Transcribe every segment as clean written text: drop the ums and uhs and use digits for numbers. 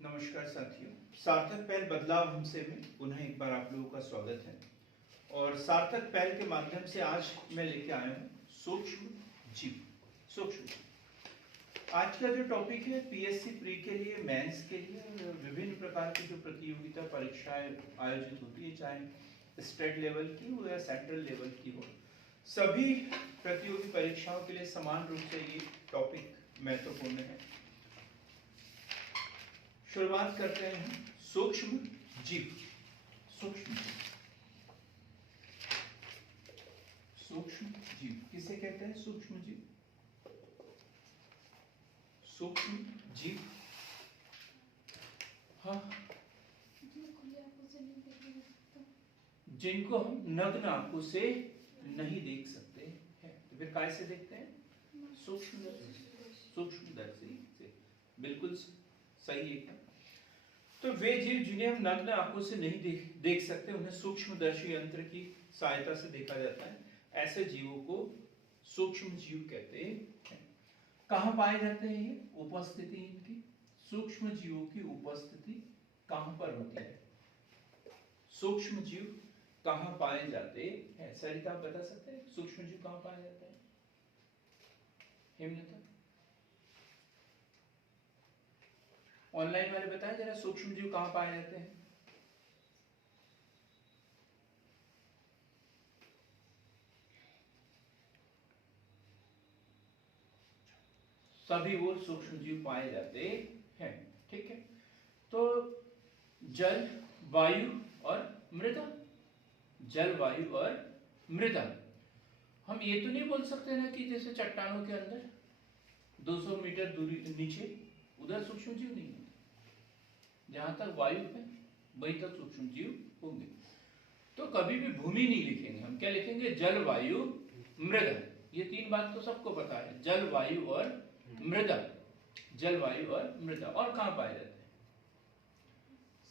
नमस्कार साथियों, सार्थक पहल बदलाव हमसे में पुनः एक बार आप लोगों का स्वागत है। और सार्थक पहल के माध्यम से आज मैं लेके आया हूँ सूक्ष्म जीव। सूक्ष्म आज का जो टॉपिक है पीएससी प्री के लिए, मेंस के लिए और विभिन्न प्रकार की जो प्रतियोगिता परीक्षाएं आयोजित होती है, चाहे स्टेट लेवल की हो या सेंट्रल लेवल की हो, सभी प्रतियोगी परीक्षाओं के लिए समान रूप से ये टॉपिक महत्वपूर्ण है। शुरुआत करते हैं सूक्ष्म जीव। सूक्ष्म जीव किसे कहते हैं? सूक्ष्म जीव। सूक्ष्म जीव हाँ, जिनको हम नग्न आंखों से नहीं देख सकते हैं, तो फिर काय से देखते हैं? सूक्ष्मदर्शी से। बिल्कुल सही है। तो वे जीव जिन्हें हम नग्न आंखों से नहीं देख सकते, उन्हें सूक्ष्मदर्शी यंत्र की सहायता से देखा जाता है। ऐसे जीवों को सूक्ष्म जीव कहते हैं। कहाँ पाए जाते हैं ये? उपस्थिति इनकी, सूक्ष्म जीवों की उपस्थिति कहाँ पर होती है? सूक्ष्म जीव कहाँ पाए जाते हैं? सरिता आप बता सकते हैं सूक्ष्म जीव कहाँ पाए जाते हैं? हेमलता, ऑनलाइन वाले बताएं जरा, सूक्ष्म जीव कहाँ पाए जाते हैं? सभी वो सूक्ष्म जीव पाए जाते हैं। ठीक है, तो जल, वायु और मृदा। जल, वायु और मृदा। हम ये तो नहीं बोल सकते ना कि जैसे चट्टानों के अंदर 200 मीटर दूरी नीचे उधर सूक्ष्म जीव नहीं होते, जहां तक वायु है वहीं तक सूक्ष्म जीव होंगे। तो कभी भी भूमि नहीं लिखेंगे, हम क्या लिखेंगे? जल, वायु, मृदा। ये तीन बात तो सबको पता है, जल, वायु और मृदा। जल, वायु और मृदा। और कहाँ पाए जाते हैं?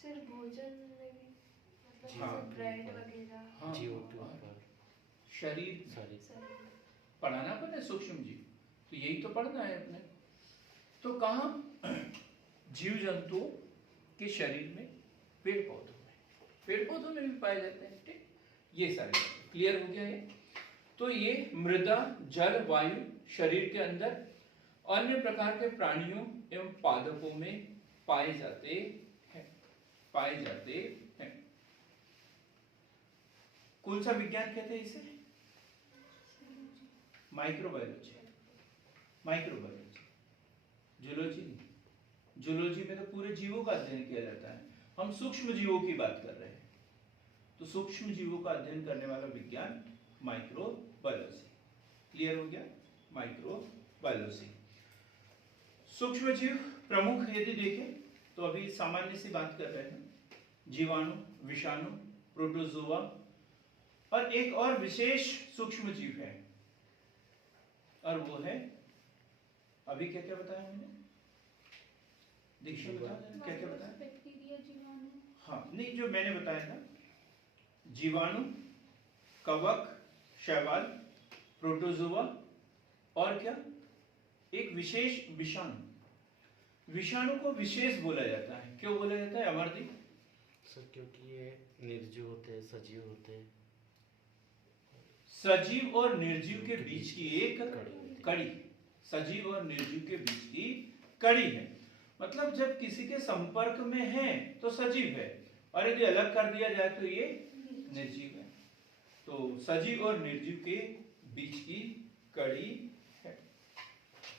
सिर्फ भोजन में भी, मतलब हाँ, ब्रेड वगैरह। हाँ, शरीर पढ़ाना पड़े सूक्ष्म जीव, तो यही तो पढ़ना है अपने। तो कहाँ? जीव जंतुओं के शरीर में, पेड़ पौधों में भी पाए जाते हैं। ठीक, ये सारे क्लियर हो गया ये। तो ये मृदा, जल, वायु, शरीर के अंदर अन्य प्रकार के प्राणियों एवं पादपों में पाए जाते हैं। कौन सा विज्ञान कहते हैं इसे? माइक्रोबायोलॉजी। जूलॉजी नहीं। जूलॉजी में तो पूरे जीवों का अध्ययन किया जाता है, हम सूक्ष्म जीवों की बात कर रहे हैं। तो सूक्ष्म जीवों का अध्ययन करने वाला विज्ञान माइक्रोबायोलॉजी। क्लियर हो गया? माइक्रोबायोलॉजी। सूक्ष्म जीव प्रमुख यदि देखें तो अभी सामान्य सी बात कर रहे हैं, जीवाणु, विषाणु, प्रोटोजोआ और एक और विशेष सूक्ष्म जीव है, और वो है, अभी क्या क्या बताया मैंने? दीक्षा बताया क्या क्या बताया? बैक्टीरिया, जीवाणु। हाँ, नहीं, जो मैंने बताया था, जीवाणु, कवक, शैवाल, प्रोटोजोआ और क्या? एक विशेष विषाणु। विषाणु को विशेष बोला जाता है। क्यों बोला जाता है अमरदीप? सर क्योंकि ये निर्जीव होते हैं, सजीव होते हैं। सजीव और निर्जीव के बीच की एक कड़ी। सजीव और निर्जीव के बीच की कड़ी है। मतलब जब किसी के संपर्क में है तो सजीव है, और यदि अलग कर दिया जाए तो ये निर्जीव है। तो सजीव और निर्जीव के बीच की कड़ी है।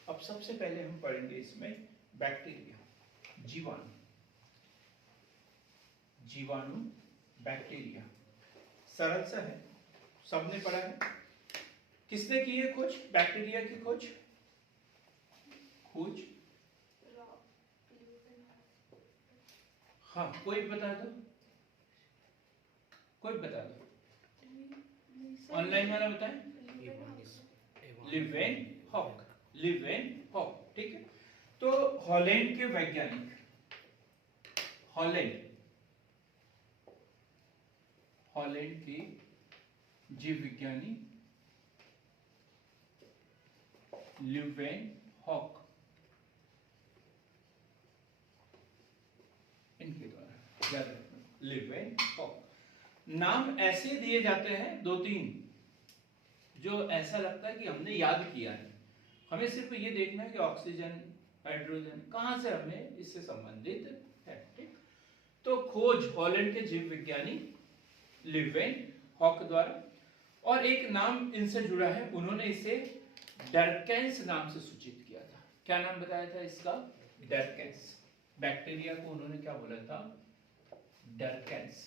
अब सबसे पहले हम पढ़ेंगे इसमें बैक्टीरिया, जीवाणु, बैक्टीरिया। सरल सा है, सबने पढ़ा है। किसने की है खोज? बैक्टीरिया की खोज हाँ, कोई बता दो, ऑनलाइन वाला बताए। लिवेनहॉक। ठीक है, तो हॉलैंड के वैज्ञानिक, हॉलैंड के जीव विज्ञानी लिवेनहॉक इनके द्वारा, याद रखना, लिवेन हॉक। नाम ऐसे दिए जाते हैं 2-3 जो ऐसा लगता है कि हमने याद किया है। हमें सिर्फ ये देखना है कि ऑक्सीजन, हाइड्रोजन कहां से हमें इससे संबंधित है। ठीक, तो खोज हॉलैंड के जीव विज्ञानी लिवेन हॉक द्वारा, और एक नाम इनसे जुड़ा है, उन्होंने इसे डरकेंस नाम से सूचित किया था। क्या नाम बताया था इसका? डरकेंस। बैक्टीरिया को उन्होंने क्या बोला था? डरकेंस।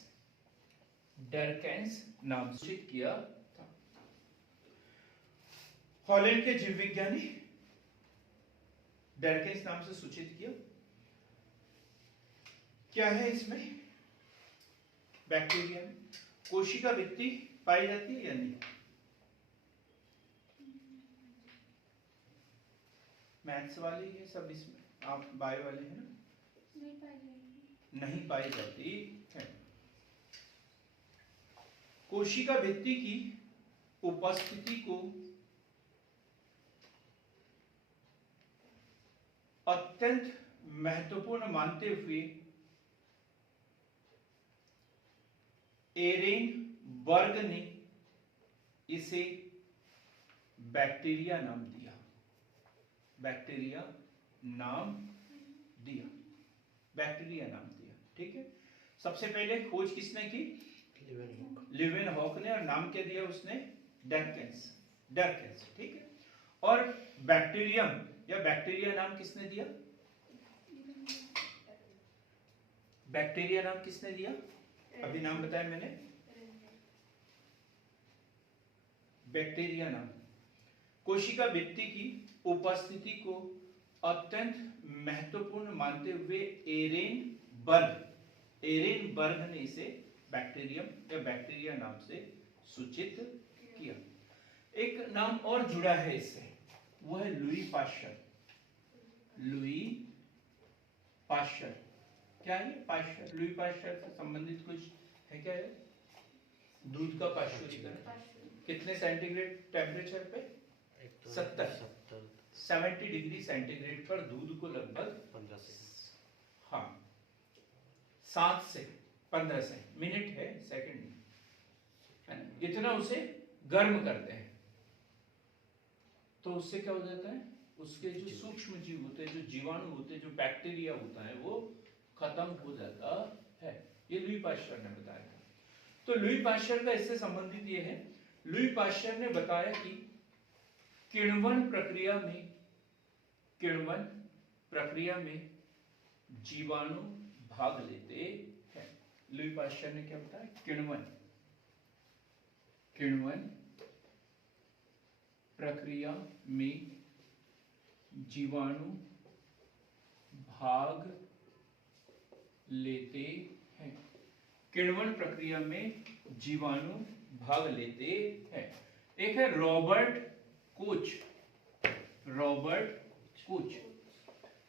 डरकेंस नाम सूचित किया था। हॉलैंड के जीव विज्ञानी डरकेंस नाम से सूचित किया। क्या है इसमें? बैक्टीरिया में कोशिका भित्ति पाई जाती है या नहीं? मैथ्स वाली है सब इसमें, आप बायो वाले हैं ना? नहीं पाई जाएगी। नहीं पाई जाती है। कोशिका भित्ति की उपस्थिति को अत्यंत महत्वपूर्ण मानते हुए एरेनबर्ग ने इसे बैक्टीरिया नाम दिया। बैक्टीरिया नाम दिया। बैक्टीरिया नाम दिया। ठीक है, सबसे पहले खोज किसने की? लिवेन हॉक ने, और नाम क्या दिया उसने? डरकेंस। डरकेंस, ठीक है। और बैक्टीरियम या बैक्टीरिया नाम किसने दिया? बैक्टीरिया नाम किसने दिया? अभी नाम बताया मैंने, बैक्टीरिया नाम। कोशिका भित्ति की उपस्थिति को अत्यंत महत्वपूर्ण मानते हुए एरेनबर्ग ने इसे बैक्टीरियम या बैक्टीरिया नाम से सूचित किया। एक नाम और जुड़ा है इससे, वो है लुई पाश्चर। लुई पाश्चर क्या है? पाश्चर। लुई पाश्चर से संबंधित कुछ है क्या है? दूध का पाश्चुरीकरण कितने सेंटीग्रेड टेम्परेचर पे? 70 डिग्री सेंटीग्रेड पर दूध को लगभग 15 से, हाँ 7 से 15 से, मिनट है सेकंड है ना, इतना उसे गर्म करते हैं। तो उससे क्या हो जाता है? उसके जो सूक्ष्म जीव होते हैं, जो जीवाणु होते हैं, जो बैक्टीरिया होता है, वो खत्म हो जाता है। ये लुई पाश्चर ने बताया था। तो लुई पाश्चर का इससे संबंधित ये है, लुई पाश्चर ने बताया कि किण्वन प्रक्रिया में जीवाणु भाग लेते हैं। लुई पाश्चर ने क्या बताया? किण्वन प्रक्रिया में जीवाणु भाग लेते हैं। किण्वन प्रक्रिया में जीवाणु भाग लेते हैं। एक है रॉबर्ट कोच।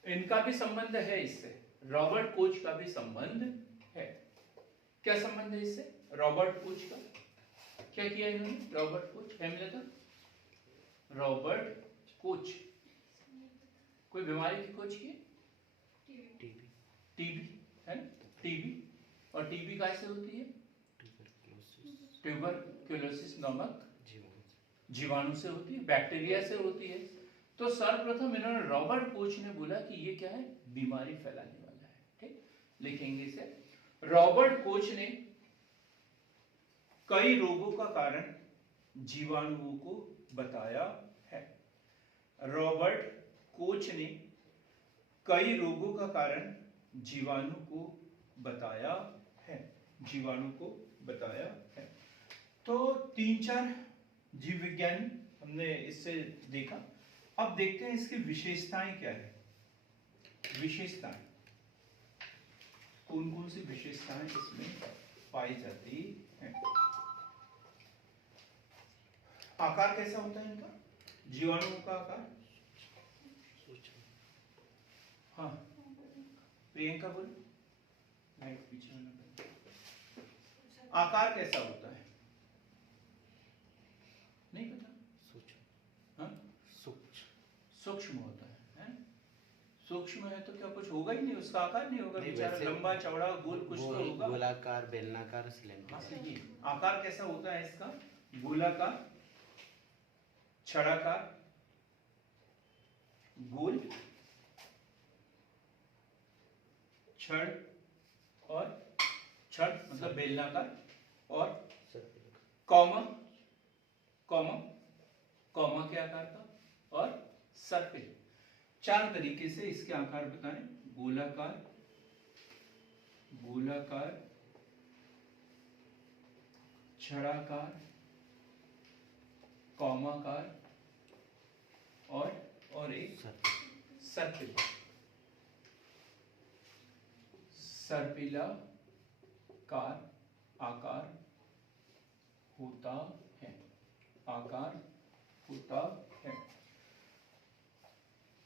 इनका भी संबंध है इससे, रॉबर्ट कोच का भी संबंध है। क्या संबंध है इससे? रॉबर्ट कोच का क्या किया इन्होंने? रॉबर्ट कोच है मिला था। रॉबर्ट कोच कोई बीमारी की खोज की? टीबी है ना, टीबी। और टीबी कैसे होती है? ट्यूबरक्लोसिस नामक जीवाणु से होती है, बैक्टीरिया से होती है। तो सर्वप्रथम इन्होंने, रॉबर्ट कोच ने बोला कि ये क्या है? बीमारी फैलाने वाला है। ठीक, लिखेंगे इसे। रॉबर्ट कोच ने कई रोगों का कारण जीवाणुओं को बताया है। रॉबर्ट कोच ने कई रोगों का कारण जीवाणु को बताया है। जीवाणु को बताया है। तो 3-4 जीव विज्ञानी हमने इससे देखा। अब देखते हैं इसकी विशेषताएं क्या है। विशेषताएं कौन कौन सी विशेषताएं इसमें पाई जाती हैं? आकार कैसा होता है इनका? जीवाणुओं का आकार? हाँ प्रियंका बोल, लाइट पीछे होना। आकार कैसा होता है? नहीं पता? हाँ? सूक्ष्म होता है, सूक्ष्म है तो क्या कुछ होगा ही नहीं, उसका आकार नहीं होगा, नहीं, बेचारा वैसे लंबा चौड़ा गोल कुछ तो होगा। गोलाकार, बेलनाकार, हाँ, सिलेंडर। तो ये आकार कैसा होता है इसका? गोलाकार, छड़ाकार, गोल, छड़ और छड़ मतलब बेलनाकार, और कॉमा, कॉमा, कॉमा के आकार का, और सर्पिल। 4 तरीके से इसके आकार बताएं। गोलाकार, गोलाकार, छड़ाकार, कॉमाकार और एक सर्पिल। सर्पिला कार आकार होता है, आकार होता है।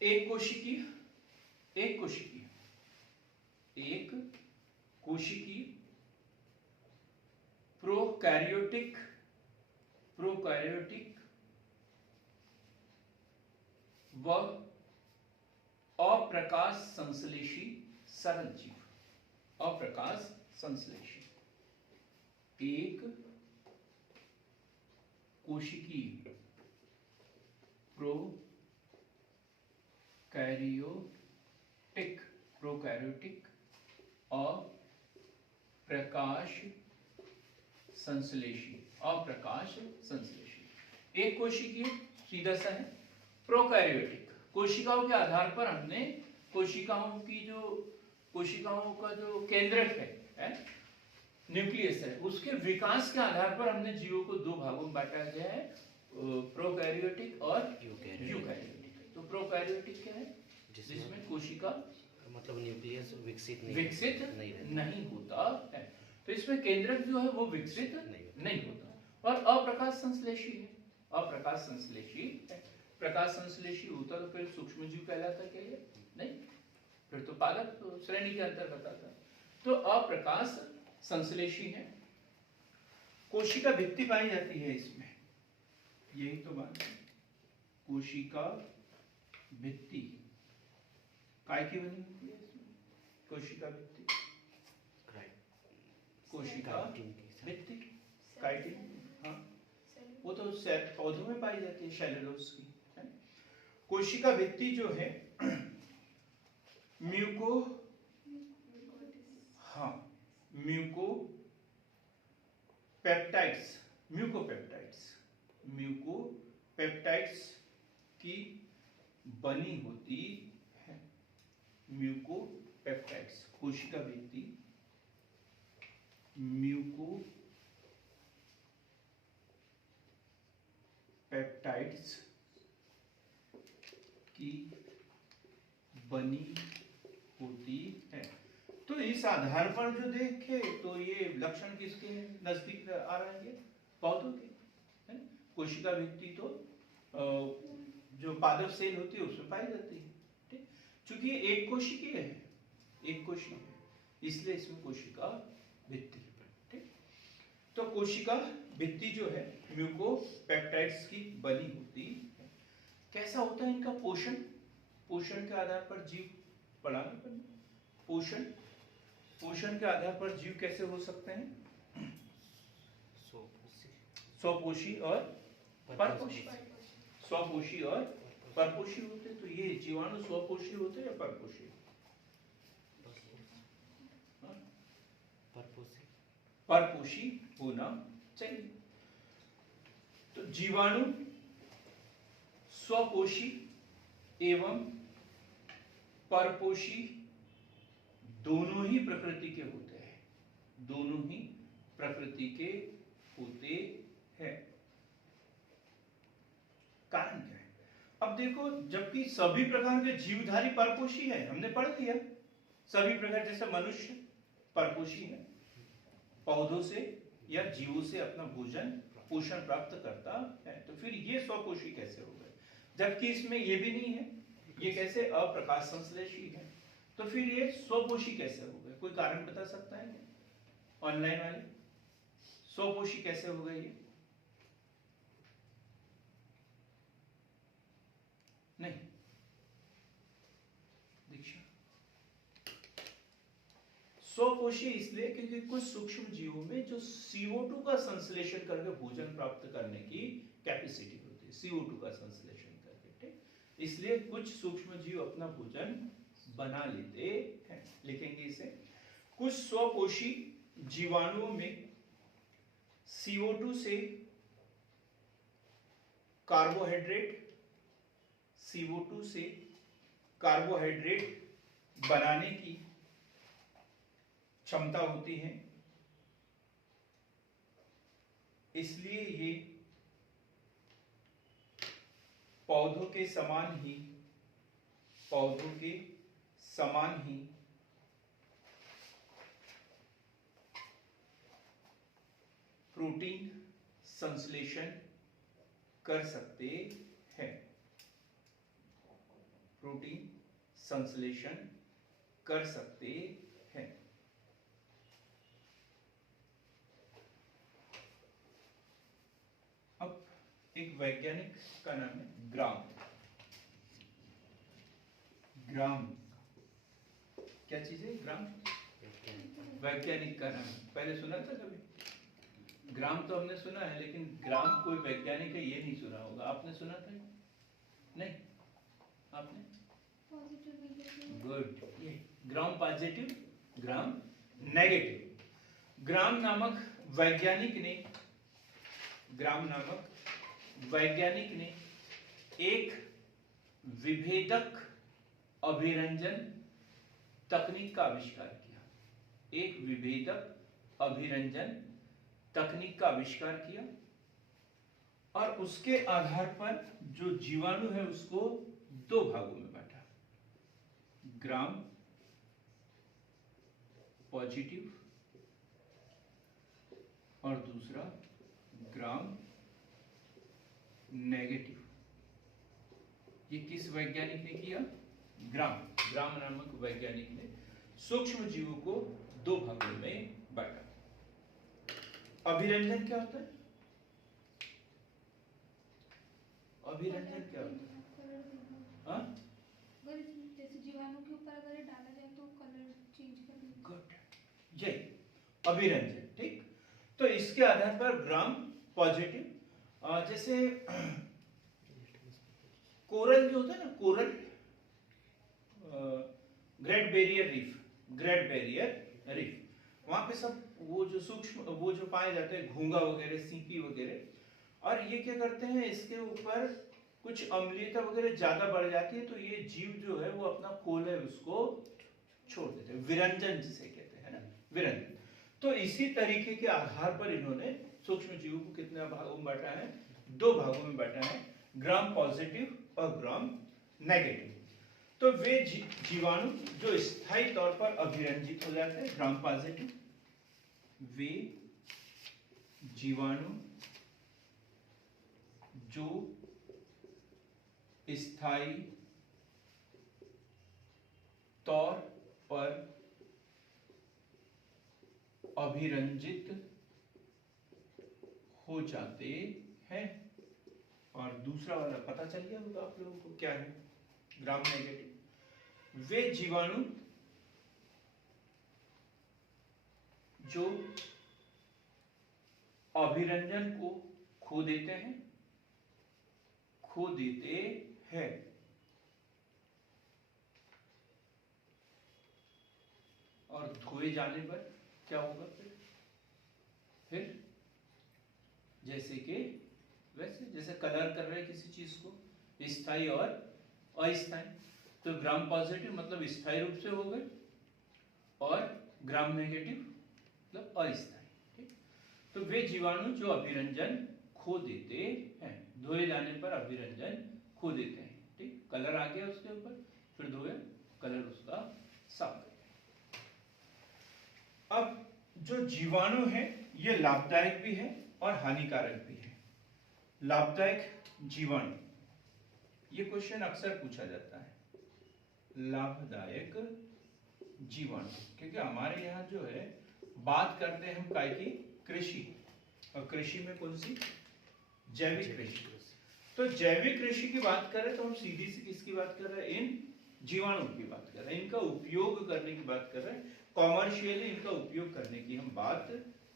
एक कोशिकीय, एक कोशिकीय, एक कोशिकीय, प्रोकैरियोटिक, प्रोकैरियोटिक व अप्रकाश संश्लेषी सरल जीव, अप्रकाश संश्लेषी। एक कोशिकीय, प्रोकैरियोटिक, प्रोकैरियोटिक अप्रकाश संश्लेषी, अप्रकाश संश्लेषी। एक कोशिकीय सीधा सा है। प्रोकैरियोटिक, कोशिकाओं के आधार पर हमने कोशिकाओं की जो, कोशिकाओं का जो केंद्रक है न्यूक्लियस है, उसके विकास के आधार पर हमने जीवों को 2 भागों में बांटा गया है, प्रोकैरियोटिक और यूकैरियोटिक। तो प्रोकैरियोटिक क्या है? जिसमें कोशिका मतलब न्यूक्लियस विकसित नहीं होता है। तो इसमें केंद्रक जो है वो विकसित नहीं होता। और अप्रकाश संश्लेषी है, अप्रकाश संश्लेषी है। प्रकाश संश्लेषी होता तो फिर सूक्ष्मजीव कहलाता क्या ये? नहीं, फिर तो पादप श्रेणी के अंतर्गत आता। तो अप्रकाश संश्लेषी है। कोशिका भित्ति पाई जाती है इसमें, यही तो बात है। कोशिका भित्ति काय की बनी होती है इसमें? कोशिका भित्ति, कोशिका भित्ति, काइटिन, हाँ, वो तो पौधों में पाई जाती है, सेलुलोज की। कोशिका भित्ति जो है म्यूको, हाँ, म्यूकोपेप्टाइड्स, म्यूकोपेप्टाइड्स, म्यूकोपेप्टाइड्स की बनी होती है। म्यूकोपेप्टाइड्स, कोशिका भित्ति म्यूकोपेप्टाइड्स की बनी होती है। तो इस आधार पर जो देखे तो ये लक्षण किसके नजदीक आ रहा है? ये पौधों के है। कोशिका भित्ति तो जो पादप सेल होती है उसमें पाई जाती है, ठीक। चूंकि ये एक कोशिकीय है, एक कोशिकीय है, इसलिए इसमें कोशिका भित्ति, ठीक। तो कोशिका भित्ति जो है म्यूकोपेप्टाइड्स की बनी होती है। कैसा होता है इनका पोषण? पोषण के आधार पर जीव पढ़ाना पड़ेगा। पोषण, पोषण के आधार पर जीव कैसे हो सकते हैं? स्वपोषी और परपोषी, स्वपोषी और परपोषी होते। तो ये जीवाणु स्वपोषी होते या परपोषी? परपोषी होना चाहिए। तो जीवाणु स्वपोषी एवं परपोषी दोनों ही प्रकृति के होते हैं, दोनों ही प्रकृति के होते हैं। कारण क्या है? अब देखो, जबकि सभी प्रकार के जीवधारी परपोषी है, हमने पढ़ लिया, सभी प्रकार, जैसे मनुष्य परपोषी है, पौधों से या जीवों से अपना भोजन पोषण प्राप्त करता है। तो फिर ये स्वपोषी कैसे हो गए? जबकि इसमें ये भी नहीं है, ये कैसे अप्रकाश संश्लेषी है। तो फिर ये स्वपोषी कैसे हो गए? कोई कारण बता सकता है क्या? ऑनलाइन वाले, स्वपोषी कैसे हो गए ये? नहीं, स्वपोषी इसलिए क्योंकि कुछ सूक्ष्म जीवों में जो CO2 का संश्लेषण करके भोजन प्राप्त करने की कैपेसिटी होती है, CO2 का संश्लेषण करके, ठीक। इसलिए कुछ सूक्ष्म जीव अपना भोजन बना लेते हैं, लिखेंगे इसे। कुछ स्वपोषी जीवाणुओं में CO2 से कार्बोहाइड्रेट, CO2 से कार्बोहाइड्रेट बनाने की क्षमता होती है, इसलिए ये पौधों के समान ही प्रोटीन संश्लेषण कर सकते हैं, प्रोटीन संश्लेषण कर सकते हैं। अब एक वैज्ञानिक का नाम है ग्राम। ग्राम क्या चीज है? ग्राम वैज्ञानिक का नाम है। पहले सुना था कभी? ग्राम तो हमने सुना है, लेकिन ग्राम कोई वैज्ञानिक है ये नहीं सुना होगा। आपने सुना था? नहीं, आपने? गुड। ये ग्राम पॉजिटिव, ग्राम नेगेटिव। ग्राम नामक वैज्ञानिक ने एक विभेदक अभिरंजन तकनीक का आविष्कार किया। एक विभेदक अभिरंजन तकनीक का आविष्कार किया और उसके आधार पर जो जीवाणु है उसको दो भागों में बांटा। ग्राम पॉजिटिव और दूसरा ग्राम नेगेटिव। ये किस वैज्ञानिक ने किया? ग्राम नामक वैज्ञानिक ने सूक्ष्म जीवों को दो भागों में बांटा। अभिरंजन क्या होता है? अभिरंजन क्या होता है? हाँ? जैसे जीवाणु के ऊपर अगर डाला जाए तो कलर चेंज कर देगा। गुड, यही अभिरंजन, ठीक। तो इसके आधार पर ग्राम पॉजिटिव, जैसे कोरल जो होता है ना, कोरल, ग्रेट बैरियर रीफ, वहां पे सब वो जो सूक्ष्म वो जो पाए जाते हैं घोंगा वगैरह, सीपी वगैरह, और ये क्या करते हैं, इसके ऊपर कुछ अम्लीयता वगैरह ज्यादा बढ़ जाती है तो ये जीव जो है वो अपना खोल है उसको छोड़ देते हैं, विरंजन जिसे कहते हैं ना, विरंजन। तो इसी तरीके के आधार पर इन्होंने सूक्ष्म जीवों को कितने भागों में बांटा है? दो भागों में बांटा है, ग्राम पॉजिटिव और ग्राम नेगेटिव। तो वे जीवाणु जो स्थायी तौर पर अभिरंजित हो जाते हैं, ग्राम पॉजिटिव, वे जीवाणु जो स्थायी तौर पर अभिरंजित हो जाते हैं। और दूसरा वाला पता चल गया होगा आप लोगों को क्या है? Gram negative. वे जीवाणु जो अभिरंजन को खो देते हैं और धोए जाने पर क्या होगा? फिर जैसे कि जैसे कलर कर रहे हैं किसी चीज को, स्थायी और अस्थायी, तो ग्राम पॉजिटिव मतलब स्थायी रूप से हो गए और ग्राम नेगेटिव मतलब अस्थायी, ठीक। तो वे जीवाणु जो अभिरंजन खो देते हैं, धोए जाने पर अभिरंजन खो देते हैं, ठीक। कलर आ गया उसके ऊपर, फिर धोए, कलर उसका साफ कर दिया। अब जो जीवाणु है ये लाभदायक भी है और हानिकारक भी है। लाभदायक जीवाणु, ये क्वेश्चन अक्सर पूछा जाता है, लाभदायक जीवाणु, क्योंकि हमारे यहाँ जो है बात करते हैं हम काय की? कृषि, और कृषि में कौन सी? जैविक कृषि। तो जैविक कृषि की बात करें तो हम सीधी सी किसकी बात कर रहे हैं? इन जीवाणु की बात कर रहे हैं, इनका उपयोग करने की बात कर रहे हैं। कॉमर्शियली इनका उपयोग करने की हम बात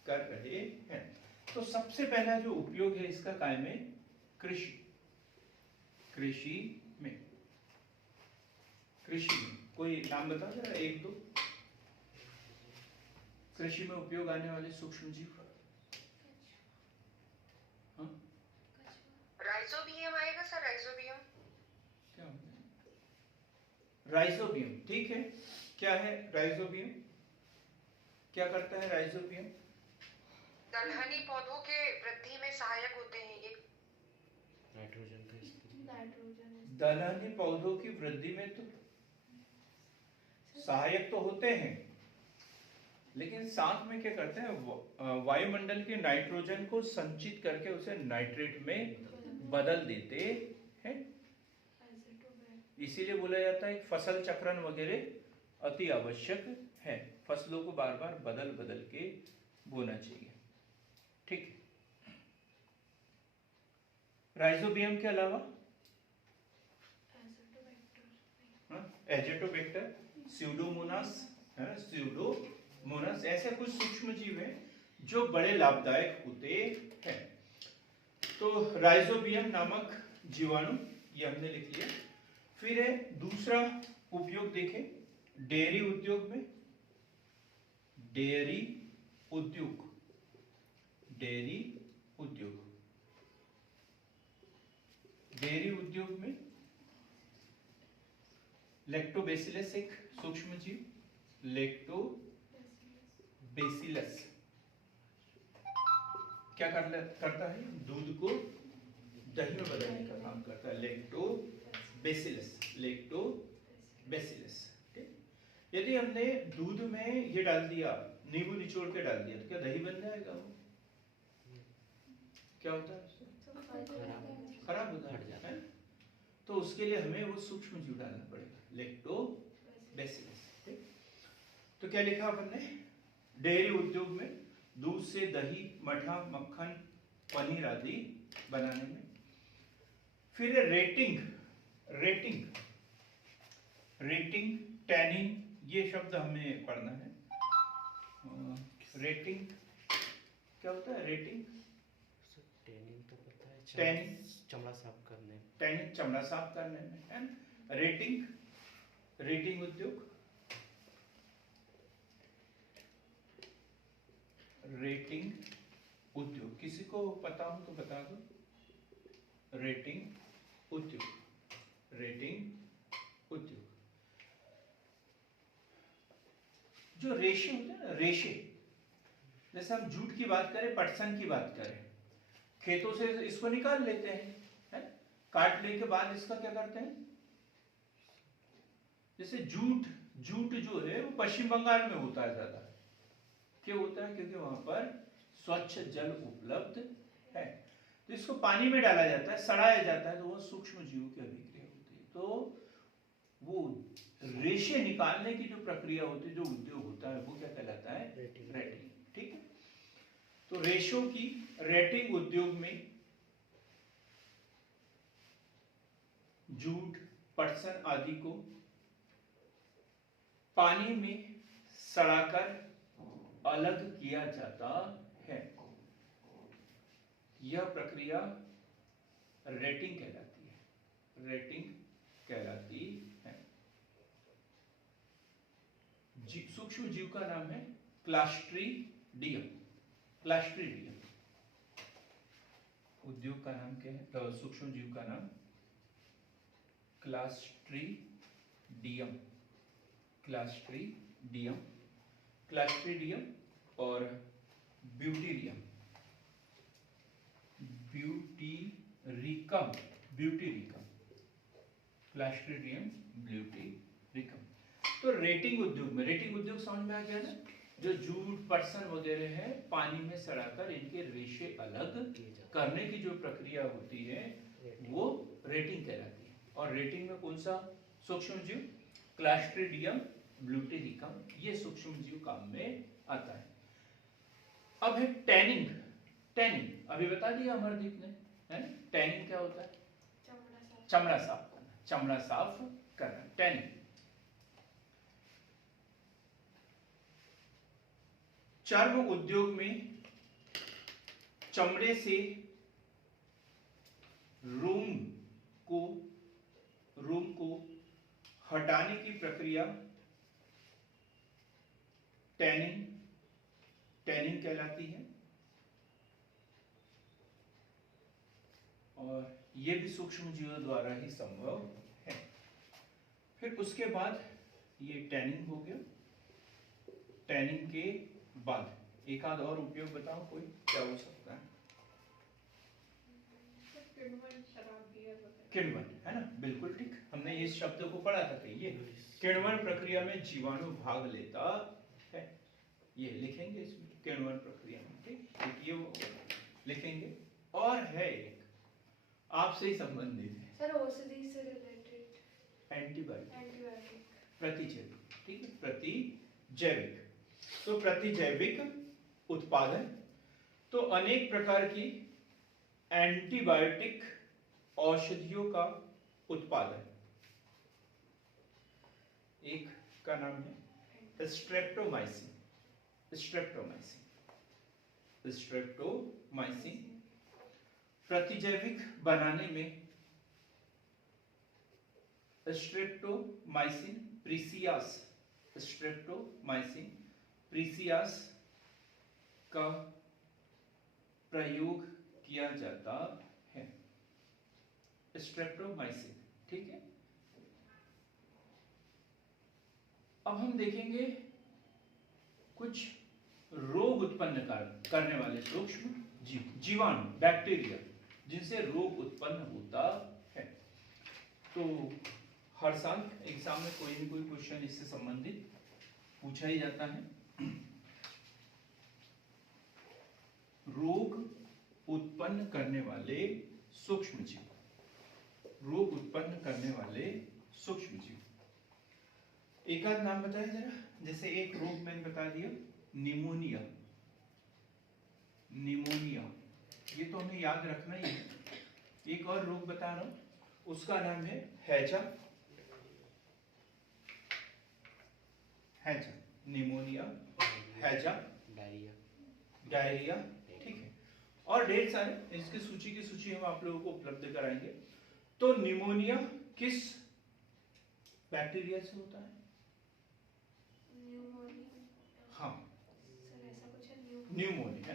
कर रहे हैं। तो सबसे पहला जो उपयोग है इसका काय में, कृषि, कृषि में, कृषि में कोई नाम बता जरा, एक दो कृषि में उपयोग आने वाले सूक्ष्म जीव। हाँ? राइजोबियम आएगा सर, राइजोबियम। क्या हो गया? राइजोबियम, ठीक है। क्या है राइजोबियम, क्या करता है राइजोबियम? दलहनी पौधों के वृद्धि में सहायक होते हैं ये। नाइट्रोजन का स्तर। नाइट्रोजन दलहनी पौधों की वृद्धि में तो सहायक तो होते हैं, लेकिन साथ में क्या करते हैं, वायुमंडल के नाइट्रोजन को संचित करके उसे नाइट्रेट में बदल देते हैं। इसीलिए बोला जाता है कि फसल चक्रण वगैरह अति आवश्यक है, फसलों को बार बार बदल बदल के बोना चाहिए, ठीक है। राइजोबियम के अलावा एजेटोबैक्टर, स्यूडोमोनास है ना, स्यूडोमोनास, ऐसे कुछ सूक्ष्म जीव हैं जो बड़े लाभदायक होते हैं। तो राइजोबियम नामक जीवाणु ये हमने लिख लिया। फिर है दूसरा उपयोग, देखें डेयरी उद्योग में, डेयरी उद्योग, डेयरी उद्योग, डेयरी उद्योग में लैक्टोबैसिलस एक सूक्ष्म जीव, लैक्टोबैसिलस क्या करता है, दूध को दही में बदलने का काम करता है, लैक्टोबैसिलस, लैक्टोबैसिलस। यदि हमने दूध में ये डाल दिया, नींबू निचोड़ के डाल दिया, तो क्या दही बन जाएगा? वो क्या होता है उससे? खराब हो जाता है। तो उसके लिए हमें वो सूक्ष्म जीव डालना पड़ेगा, लैक्टोबैसिलस। तो क्या लिखा अपन ने, डेयरी उद्योग में दूध से दही, मठा, मक्खन, पनीर आदि बनाने में। फिर रेटिंग, रेटिंग, रेटिंग, टैनिन, ये शब्द हमें पढ़ना है। रेटिंग क्या होता है? रेटिंग, टैनिंग तो पता है, टैनिंग चमड़ा साफ करने, टैनिन चमड़ा साफ करने में है ना। रेटिंग, रेटिंग उद्योग, रेटिंग उद्योग, किसी को पता हो तो बता दो। रेटिंग उद्योग, रेटिंग उद्योग, जो रेशे होते हैं ना, रेशे, जैसे हम जूट की बात करें, पटसन की बात करें, खेतों से इसको निकाल लेते हैं, है? काट लेने के बाद इसका क्या करते हैं, जैसे जूट, जूट जो है वो पश्चिम बंगाल में होता है ज्यादा। क्यों होता है? क्योंकि वहां पर स्वच्छ जल उपलब्ध है। तो इसको पानी में डाला जाता है, सड़ाया जाता है, तो वो सूक्ष्म जीवों की अभिक्रिया होती है। तो वो रेशे निकालने की जो प्रक्रिया होती है, जो उद्योग होता है, वो क्या कहलाता है? रेटिंग, ठीक है। तो रेशों की रेटिंग उद्योग में जूट, पटसन आदि को पानी में सड़ाकर अलग किया जाता है। यह प्रक्रिया रेटिंग कहलाती है, रेटिंग कहलाती है। सूक्ष्म जीव का नाम है क्लास्ट्रीडियम, क्लास्ट्रीडियम। उद्योग का नाम क्या है? सूक्ष्म जीव का नाम क्लास्ट्रीडियम, क्लास्ट्रीडियम, क्लास्ट्रीडियम और ब्यूटीरियम, ब्यूटीरिकम, ब्यूटीरिकम, क्लास्ट्रीडियम, ब्यूटीरिकम। तो रेटिंग उद्योग में, रेटिंग उद्योग समझ में आ गया ना, जो जूट, पटसन वगैरह है, पानी में सड़ाकर इनके रेशे अलग करने की जो प्रक्रिया होती है, वो रेटिंग कहलाती है। और रेटिंग में कौन सा सूक्ष्म जीव? क्लास्ट्रीडियम, ब्यूटीरिकम, ये सूक्ष्म जीव काम में आता है। अब है टैनिंग, टैनिंग अभी बता दिया अमरदीप ने, है ना। टैनिंग क्या होता है? चमड़ा साफ करना, चमड़ा साफ करना, टैनिंग। चर्म उद्योग में चमड़े से रोम को हटाने की प्रक्रिया टैनिंग कहलाती है, और यह भी सूक्ष्म जीवों द्वारा ही संभव है। फिर उसके बाद ये टैनिंग हो गया। टैनिंग के बाद एक आध और उपयोग बताओ, कोई क्या हो सकता है? किण्वन, है ना, बिल्कुल ठीक। हमने इस शब्द को पढ़ा था कि ये किण्वन प्रक्रिया में जीवाणु भाग लेता है। ये लिखेंगे इसमें, किण्वन प्रक्रिया में, ठीक, ये वो लिखेंगे। और है एक आपसे ही संबंधित है, सर औषधि से रिलेटेड एंटीबायोटिक, प्रतिजैविक, ठीक है, प्रतिजैविक। तो प्रतिजैविक उत्पादन, तो अनेक प्रकार की एंटीबायोटिक औषधियों का उत्पादन। एक का नाम है स्ट्रेप्टोमाइसिन। प्रतिजैविक बनाने में स्ट्रेप्टोमाइसिन प्रीसियास का प्रयोग किया जाता है। स्ट्रेप्टोमाइसिन, ठीक है। अब हम देखेंगे कुछ रोग उत्पन्न करने वाले सूक्ष्म जीवाणु, बैक्टीरिया, जिनसे रोग उत्पन्न होता है। तो हर साल एग्जाम में कोई न कोई क्वेश्चन इससे संबंधित पूछा ही जाता है। रोग उत्पन्न करने वाले सूक्ष्म जीव, एक आध नाम बताया जरा। जैसे एक रोग मैंने बता दिया, निमोनिया, ये तो हमें याद रखना ही है। एक और रोग बता रहा हूं, उसका नाम है हैजा, निमोनिया, हैजा, डायरिया, ठीक है। और ढेर सारे, इसकी सूची हम आप लोगों को उपलब्ध कराएंगे। तो निमोनिया किस बैक्टीरिया से होता है? हाँ, न्यूमोनिया,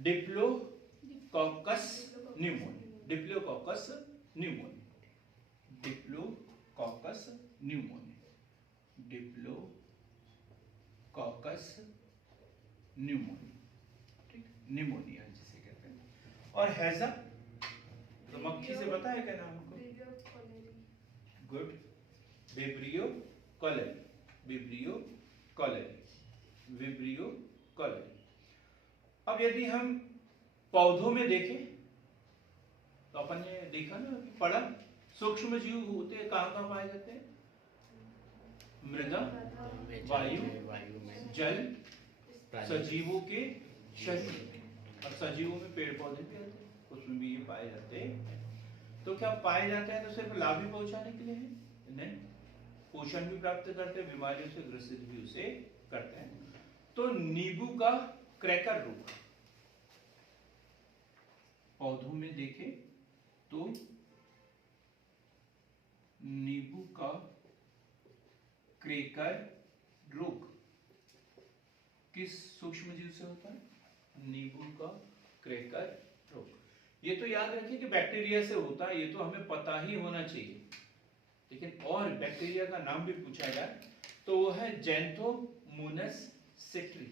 डिप्लोकॉकस न्यूमोनिया, ठीक, निमोनिया जिसे कहते हैं। और हैजा, तो मक्खी से पता है क्या नाम हमको? Good, vibrio cholerae. अब यदि हम पौधों में देखें तो अपन ने देखा ना, पढ़ा, सूक्ष्म जीव होते हैं, कहाँ पाए जाते हैं? मृदा, वायु में, जल, सजीवों के शरीर। और सजीवों में पेड़ पौधे भी आते हैं, उसमें भी ये पाए जाते हैं। तो क्या पाए जाते हैं तो सिर्फ लाभ ही पहुंचाने के लिए है? नहीं, पोषण भी प्राप्त करते हैं, बीमारियों से ग्रसित भी उसे करते हैं। तो नींबू का क्रैकर रोग, पौधों में देखें तो नींबू का क्रैकर रोग किस सूक्ष्म जीव से होता है? नींबू का क्रैकर रोग। ये तो याद रखिए कि बैक्टीरिया से होता है, ये तो हमें पता ही होना चाहिए। लेकिन और बैक्टीरिया का नाम भी पूछा जाए तो वो है ज़ैंथोमोनस सिट्री।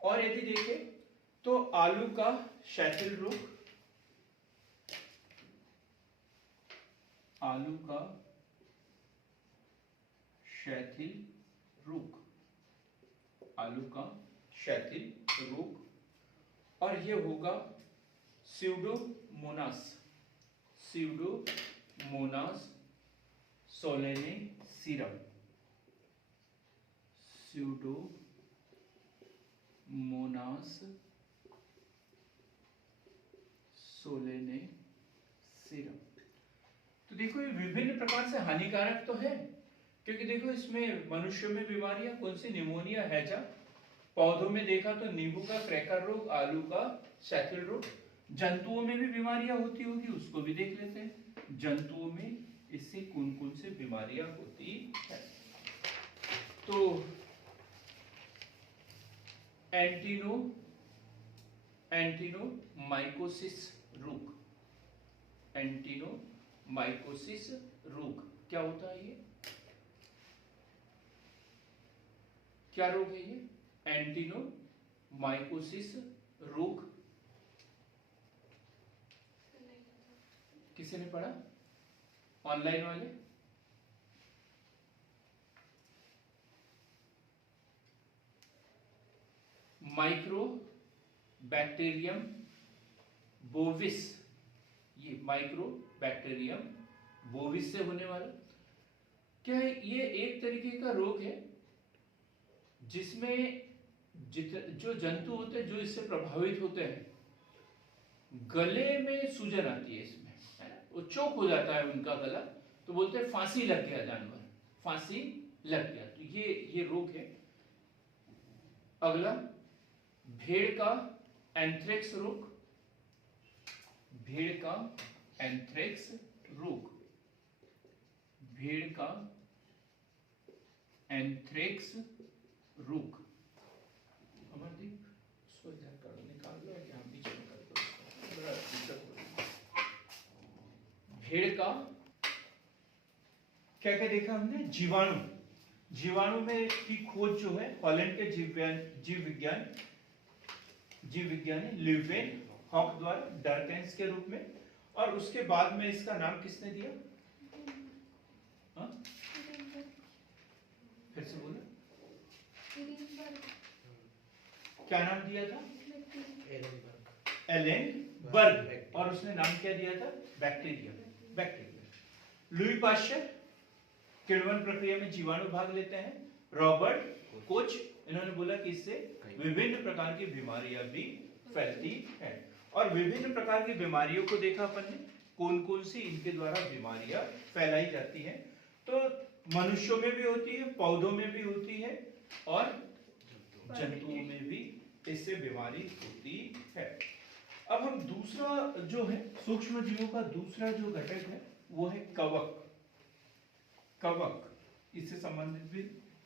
और यदि देखें तो आलू का शैथिल रोग, और ये होगा स्यूडोमोनास सोलेनेसीरम। मोनास सोलेने सीरम। तो देखो ये विभिन्न प्रकार से हानिकारक तो है, क्योंकि देखो इसमें मनुष्यों में बीमारियां कौन सी, निमोनिया, हैजा। पौधों में देखा तो नींबू का क्रैकर रोग, आलू का सैथिल रोग। जंतुओं में भी बीमारियां होती होगी, उसको भी देख लेते हैं। जंतुओं में इससे कौन कौन से बीमारियां होती है। तो एंटीनोमाइकोसिस रोग, एंटीनोमाइकोसिस रोग क्या होता है, ये क्या रोग है ये, एंटीनोमाइकोसिस रोग। किसी ने पढ़ा ऑनलाइन वाले? माइक्रोबैक्टीरियम बोविस, ये माइक्रोबैक्टीरियम बोविस से होने वाला क्या है, ये एक तरीके का रोग है जिसमें जो जंतु होते हैं जो इससे प्रभावित होते हैं, गले में सूजन आती है इसमें, है ना, वो चोक हो जाता है उनका गला, तो बोलते हैं फांसी लग गया जानवर, फांसी लग गया। तो ये रोग है। अगला भेड़ का एंथ्रेक्स रोग, भेड़ का एंथ्रेक्स रोग, भेड़ का एंथ्रेक्स रोग। अमरदीप इसको इधर कर निकाल लो, यहाँ पीछे कर दो, बड़ा दिक्कत हो रही है। भेड़ का क्या क्या देखा हमने, जीवाणु, जीवाणु में की खोज जो है हॉलैंड के जीव विज्ञानी ल्यूवेन हॉक द्वारा डरकेंस के रूप में, और उसके बाद में इसका नाम किसने दिया, फिर से बोलो क्या नाम दिया था, एलेनबर्ग, और उसने नाम क्या दिया था, बैक्टीरिया। लुई पाश्चर किण्वन प्रक्रिया में जीवाणु भाग लेते हैं। रॉबर्ट कोच, इन्होंने बोला कि इससे विभिन्न प्रकार की बीमारियां भी फैलती है, और विभिन्न प्रकार की बीमारियों को देखा अपन ने, कौन कौन सी इनके द्वारा बीमारियां फैलाई जाती हैं। तो मनुष्यों में भी होती है, पौधों में भी होती है, और जंतुओं में भी इससे बीमारी होती है। अब हम दूसरा जो है सूक्ष्म जीवों का दूसरा जो घटक है वो है कवक। कवक, इससे संबंधित भी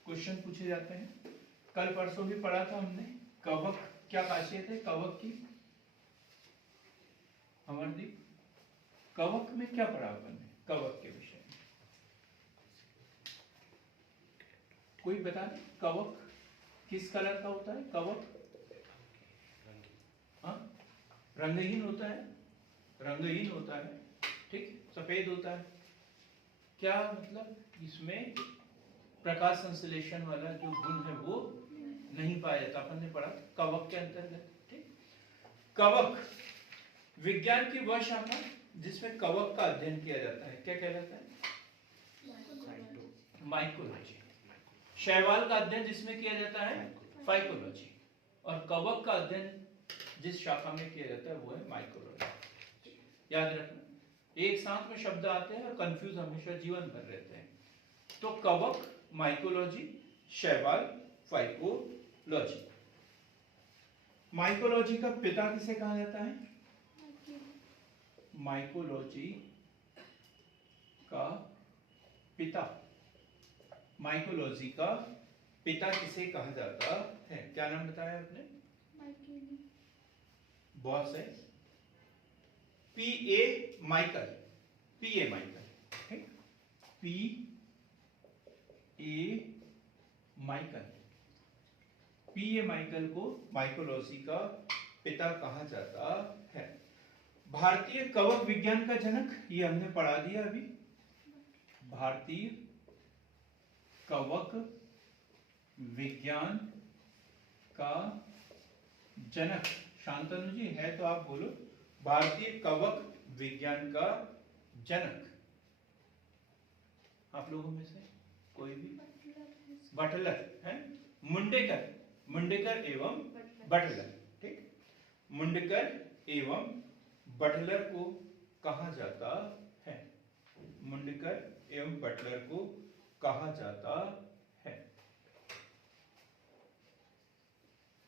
क्वेश्चन पूछे जाते हैं। कल परसों भी पढ़ा था हमने कवक, क्या खासियत है कवक की, अमरदीप कवक में क्या पढ़ा अपन ने, कवक के विषय में कोई बता दे, कवक किस कलर का होता है कवक, रंगहीन होता है, रंगहीन होता है, ठीक, सफेद होता है। क्या मतलब, इसमें प्रकाश संश्लेषण वाला जो गुण है वो नहीं पाया जाता, अपन ने पढ़ा कवक के अंतर्गत, ठीक। कवक विज्ञान की वह शाखा जिसमें कवक का अध्ययन किया जाता है, क्या कहलाता है, माइकोलॉजी। शैवाल का अध्ययन जिसमें किया जाता है फाइकोलॉजी, और कवक का अध्ययन जिस शाखा में किया जाता है वो है माइकोलॉजी। याद रखना, एक साथ में शब्द आते हैं और कंफ्यूज हमेशा जीवन भर रहते हैं। तो कवक माइकोलॉजी, शैवाल फाइकोलॉजी। माइकोलॉजी का पिता किसे कहा जाता है, माइकोलॉजी का पिता, माइकोलॉजी का पिता किसे कहा जाता है, क्या नाम बताया आपने, बहुत सही, पी.ए. Michael, PA. माइकल, ठीक, पी.ए. Michael, PA. माइकल को माइकोलॉजी का पिता कहा जाता है। भारतीय कवक विज्ञान का जनक, ये हमने पढ़ा दिया अभी, भारतीय कवक विज्ञान का जनक, शांतनु जी है तो आप बोलो, भारतीय कवक विज्ञान का जनक आप लोगों में से कोई भी, बटलर है, मुंडेकर, मुंडेकर एवं बटलर, ठीक। मुंडकर एवं बटलर को कहा जाता है, मुंडकर एवं बटलर को कहा जाता है,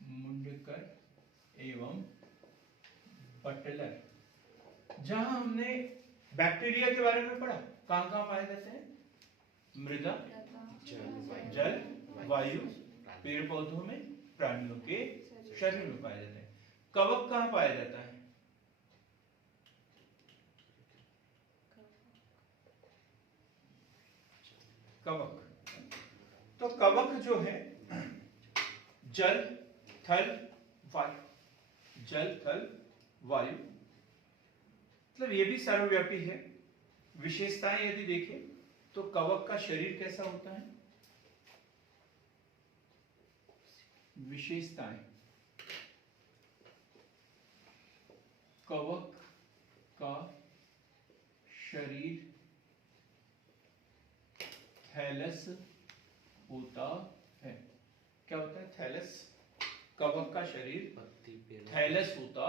मुंडकर एवं बटलर। जहां हमने बैक्टीरिया के बारे में पढ़ा, कहां कहां पाए जाते हैं? मृदा, जल, वायु, पेड़ पौधों में, प्राणियों के शरीर में पाए जाते हैं। कवक कहां पाया जाता है? कवक, तो कवक जो है जल, थल, वायु, जल, थल, वायु, मतलब ये भी सर्वव्यापी है। विशेषताएं यदि देखें तो कवक का शरीर कैसा होता है? विशेषताएं, कवक का शरीर थैलस होता है। क्या होता है? थैलस। कवक का शरीर पत्ती पेड़ थैलस होता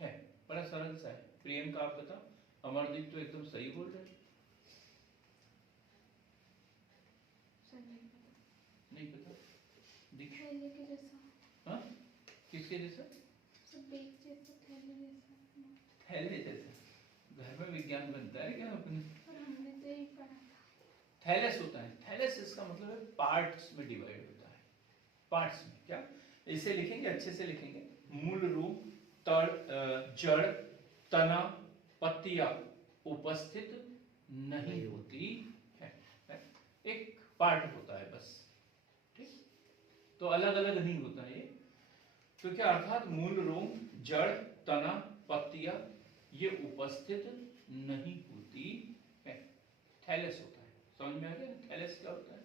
है। बड़ा सरल सा है। प्रियंका आप बता। अमरदीप तो एकदम सही बोल रहे हैं। सर नहीं पता? दिख थैले के जैसा, हाँ? किसके जैसा? सब बेग जैसा, थैले जैसा। थैले जैसा। घर में विज्ञान बनता है क्या अपने? और हमने तो यही पढ़ा था। थैलस होता है। थैलस इसका मतलब है पार्ट्स में डिवाइड होता है। पार्ट्स में क्या? इसे लिखेंगे, अच्छे से लिखेंगे। मूल रूप, तड़, जड़, तना, पत्तियां उपस्थित नहीं होती है। एक पार्ट होता है बस, ठीक। तो अलग अलग नहीं होता है ये। तो क्या अर्थात मूल रूप, जड़, तना, पत्तियां ये उपस्थित नहीं होती है। थैलस होता है। समझ में आ गया? थैलस क्या होता है?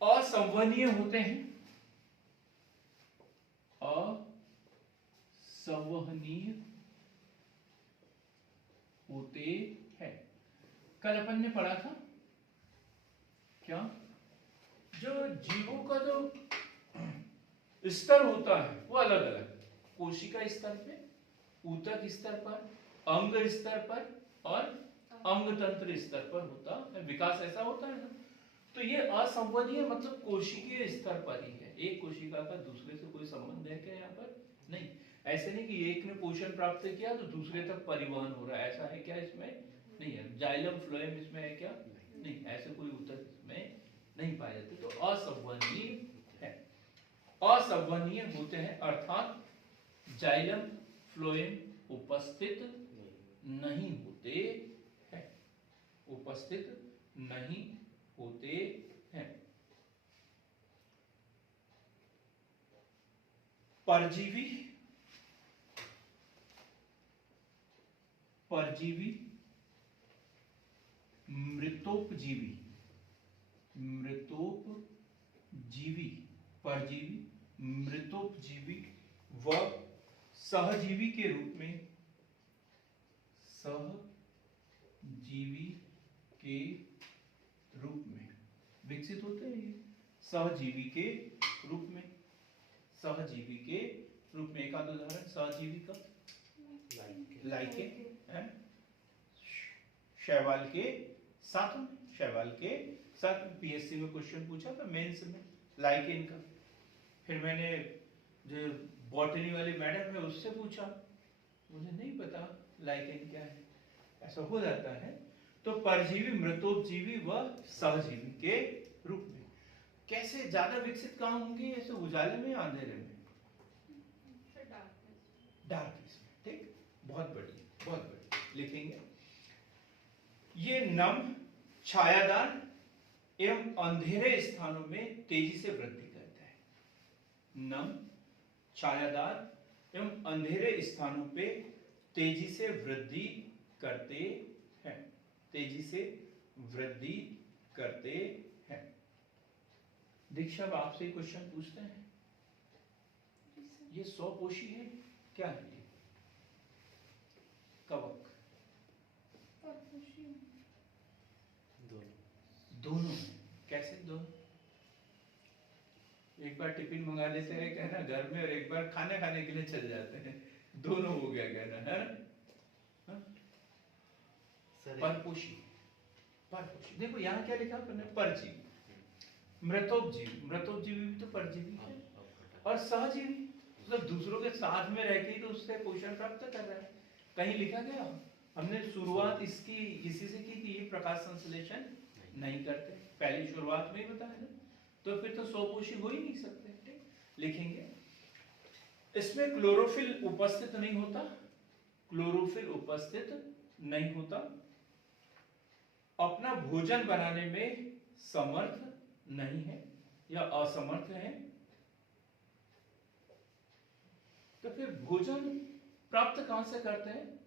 असंवहनीय होते हैं। असंवहनीय होते हैं। कल अपन ने पढ़ा था क्या? जो जीवों का जो स्तर होता है वो अलग अलग, कोशिका स्तर पे, ऊतक स्तर पर, अंग स्तर पर और अंग तंत्र स्तर पर होता है। विकास ऐसा होता है ना। तो ये असंवहनीय मतलब कोशिकीय स्तर पर ही है। एक कोशिका का दूसरे से कोई संबंध है क्या यहाँ पर? नहीं। ऐसे नहीं कि एक ने पोषण प्राप्त किया तो दूसरे तक परिवहन हो रहा है, ऐसा है क्या इसमें? नहीं है। जाइलम फ्लोएम इसमें है क्या? नहीं। ऐसे कोई ऊतक इसमें नहीं पाए जाते। तो असंवहनीय है। असंवहनीय होते हैं अर्थात जाइलम फ्लोएम उपस्थित नहीं होते हैं। उपस्थित नहीं होते हैं। परजीवी, परजीवी, मृतोपजीवी, मृतोपजीवी, परजीवी, मृतोपजीवी व सहजीवी के रूप में, सहजीवी के रूप में विकसित होते हैं ये। सहजीवी के रूप में, सहजीवी के रूप में एक आध उदाहरण सहजीवी का, लाइकेन, शैवाल के साथ में, शैवाल के साथ में पीएससी में क्वेश्चन पूछा था मेंस में लाइकेन का। फिर मैंने जो बॉटनी वाली मैडम है उससे पूछा, मुझे नहीं पता लाइकेन क्या है। ऐसा हो जाता है। तो परजीवी, मृतोपजीवी व सहजीवी के रूप में। कैसे ज्यादा विकसित कहाँ होंगे? ऐसे उजाले में, अंधेरे में? डार्कनेस में, ठीक। बहुत बढ़िया, बहुत बढ़िया। लिखेंगे ये नम, छायादार एवं अंधेरे स्थानों में तेजी से वृद्धि करता है। नम, छायादार एवं अंधेरे स्थानों पे तेजी से वृद्धि करते हैं। तेजी से वृद्धि करते हैं। दीक्षा आपसे क्वेश्चन पूछते हैं। ये 100 पोशी है क्या है? ये कवक दोनों दोनों है। कैसे दोनों? एक बार टिफिन मंगा लेते हैं कहना घर में, और एक बार खाना खाने के लिए चल जाते हैं, दोनों हो गया कहना है ना? सर परपोषी, परपोषी। देखो यहाँ क्या लिखा आपने, परजीवी, मृतोपजीवी, मृतोपजीवी भी तो परजीवी है, और सहजीवी मतलब दूसरों के साथ में रह के ही तो उससे पोषण प्राप्त कर रहा है। कहीं लिखा गया? हमने शुरुआत इसकी इसी से की कि ये प्रकाश संश्लेषण नहीं करते, पहली शुरुआत में ही बताया ना, तो फिर तो स्वपोषी हो ही नहीं सकते। लिखेंगे इसमें क्लोरोफिल उपस्थित नहीं होता, क्लोरोफिल उपस्थित नहीं होता, अपना भोजन बनाने में समर्थ नहीं है या असमर्थ है। तो फिर भोजन प्राप्त कहां से करते हैं?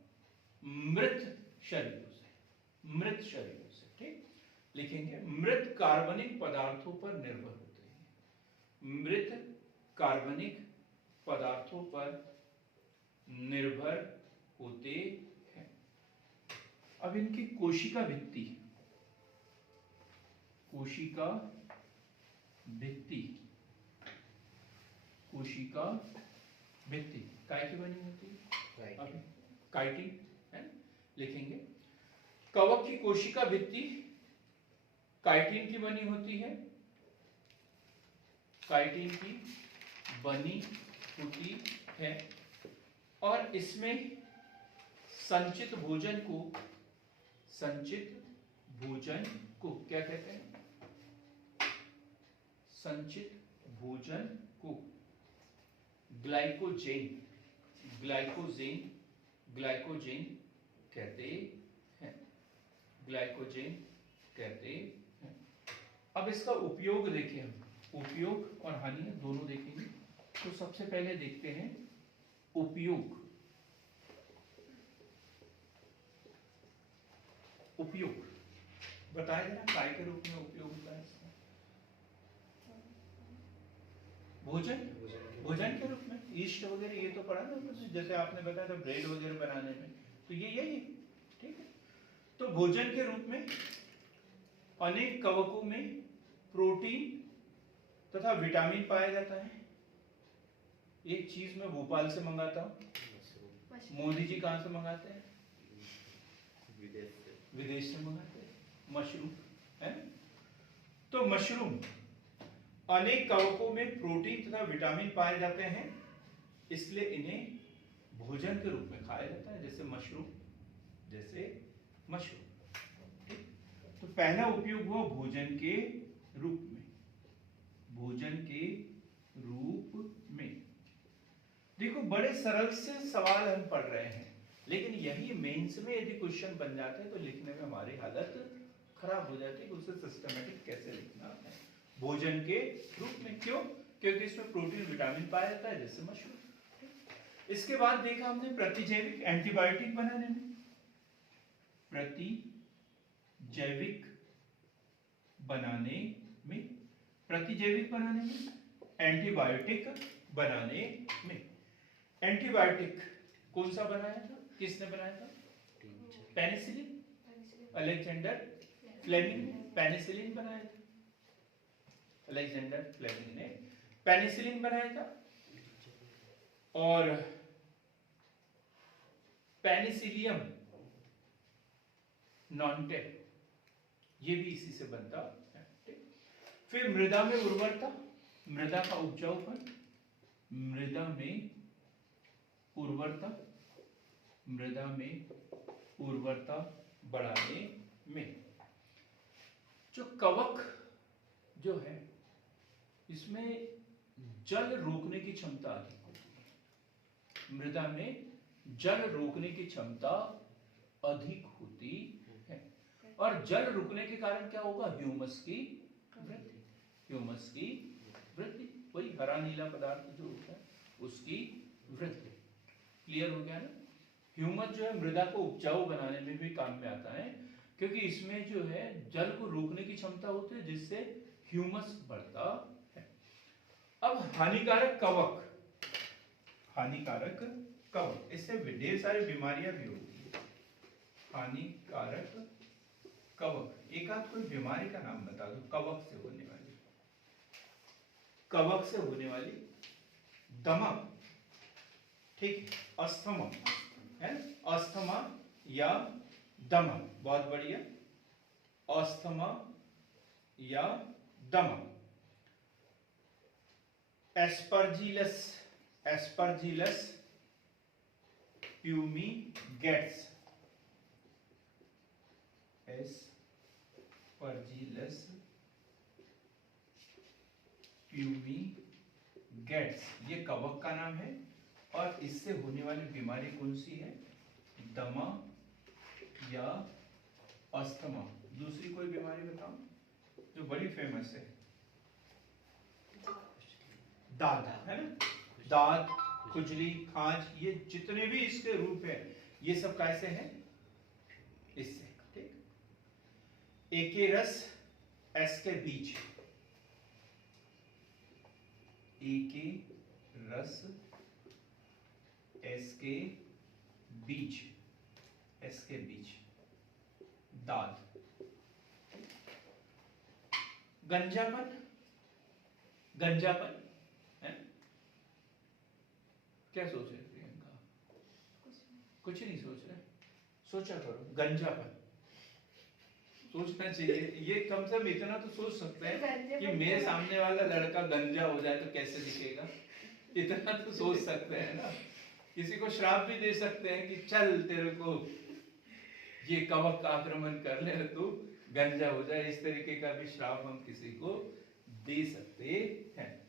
मृत शरीरों से, मृत शरीरों से। ठीक, लिखेंगे मृत कार्बनिक पदार्थों पर निर्भर होते हैं, मृत कार्बनिक पदार्थों पर निर्भर होते हैं। अब इनकी कोशिका भित्ति, कोशिका भित्ति, कोशिका भित्ति काय की बनी होती है? काइटिन है। लिखेंगे कवक की कोशिका भित्ति काइटिन की बनी होती है, काइटिन की बनी होती है, और इसमें संचित भोजन को, संचित भोजन को क्या कहते हैं? संचित भोजन को ग्लाइकोजेन, ग्लाइकोजेन, ग्लाइकोजेन कहते हैं, ग्लाइकोजेन कहते हैं। अब इसका उपयोग देखें हम, उपयोग और हानि दोनों देखेंगे। तो सबसे पहले देखते हैं उपयोग, उपयोग बताया जरा काय के रूप में उपयोग होता है इसका? भोजन, भोजन के रूप में, ईस्ट वगैरह ये तो पढ़ा ना, जैसे आपने बताया था ब्रेड वगैरह बनाने में, तो ये यही। ठीक है, तो भोजन के रूप में अनेक कवकों में प्रोटीन तथा विटामिन पाया जाता है। एक चीज मैं भोपाल से मंगाता हूँ, मोदी जी कहां से मंगाते हैं? विदेश से मंगाते हैं, मशरूम है। तो मशरूम अनेक कवकों में प्रोटीन तथा विटामिन पाए जाते हैं, इसलिए इन्हें भोजन के रूप में खाया जाता है, जैसे मशरूम, जैसे मशरूम। ठीक, तो पहला उपयोग हुआ भोजन के रूप में, भोजन के रूप में। देखो बड़े सरल से सवाल हम पढ़ रहे हैं, लेकिन यही मेंस में यदि क्वेश्चन बन जाते हैं तो लिखने में हमारी हालत खराब हो जाती है कि उसे सिस्टमेटिक कैसे लिखना है। भोजन के रूप में, क्यों? क्योंकि इसमें प्रोटीन विटामिन पाया जाता है, जैसे मशरूम। इसके बाद देखा हमने प्रतिजैविक एंटीबायोटिक बनाने में, प्रतिजैविक बनाने में, प्रतिजैविक बनाने में, एंटीबायोटिक बनाने में। एंटीबायोटिक कौन सा बनाया था, किसने बनाया था? पेनिसिलिन, अलेक्जेंडर फ्लेमिंग ने पेनिसिलिन बनाया था, अलेक्जेंडर फ्लेमिंग ने पेनिसिलिन बनाया था। और पेनिसिलियम नॉन्टे ये भी इसी से बनता है। फिर मृदा में उर्वरता, मृदा का उपजाऊपन, मृदा में उर्वरता, मृदा में उर्वरता बढ़ाने में। जो कवक जो है इसमें जल रोकने की क्षमता अधिक होती है, मृदा में जल रोकने की क्षमता अधिक होती है, और जल रुकने के कारण क्या होगा? ह्यूमस की वृद्धि, ह्यूमस की वृद्धि, वही हरा नीला पदार्थ जो होता है उसकी वृद्धि। क्लियर हो गया ना? ह्यूमस जो है मृदा को उपजाऊ बनाने में भी काम में आता है, क्योंकि इसमें जो है जल को रोकने की क्षमता होती है, जिससे ह्यूमस बढ़ता है। अब हानिकारक कवक, हानिकारक कवक, इससे ढेर सारी बीमारियां भी होती है। हानिकारक कवक, एक आध कोई बीमारी का नाम बता दो कवक से होने वाली। कवक से होने वाली दमा, ठीक, अस्थमा है, अस्थमा या दमा, बहुत बढ़िया, अस्थमा या दमा। एस्परजिलस, एस्परजिलस फ्यूमिगेट्स, एस्परजिलस फ्यूमिगेट्स, ये कवक का नाम है और इससे होने वाली बीमारी कौन सी है? दमा या अस्थमा। दूसरी कोई बीमारी बताओ जो बड़ी फेमस है? दाद, है ना, दाद, खुजली, खांच, ये जितने भी इसके रूप हैं ये सब कैसे हैं? इससे, ठीक। एके रस एस के बीच, एके रस एस के बीच, एस के बीच, दाद। गंजापन, गंजापन है, क्या सोच रहे प्रियंका? कुछ नहीं सोच रहे, सोचा करो। गंजापन सोचना चाहिए, ये कम से कम इतना तो सोच सकते हैं कि मेरे सामने वाला लड़का गंजा हो जाए तो कैसे दिखेगा, इतना तो सोच सकते हैं ना। किसी को श्राप भी दे सकते हैं कि चल तेरे को ये कवक का आक्रमण कर ले तू गंजा हो जाए, इस तरीके का भी श्राप हम किसी को दे सकते हैं।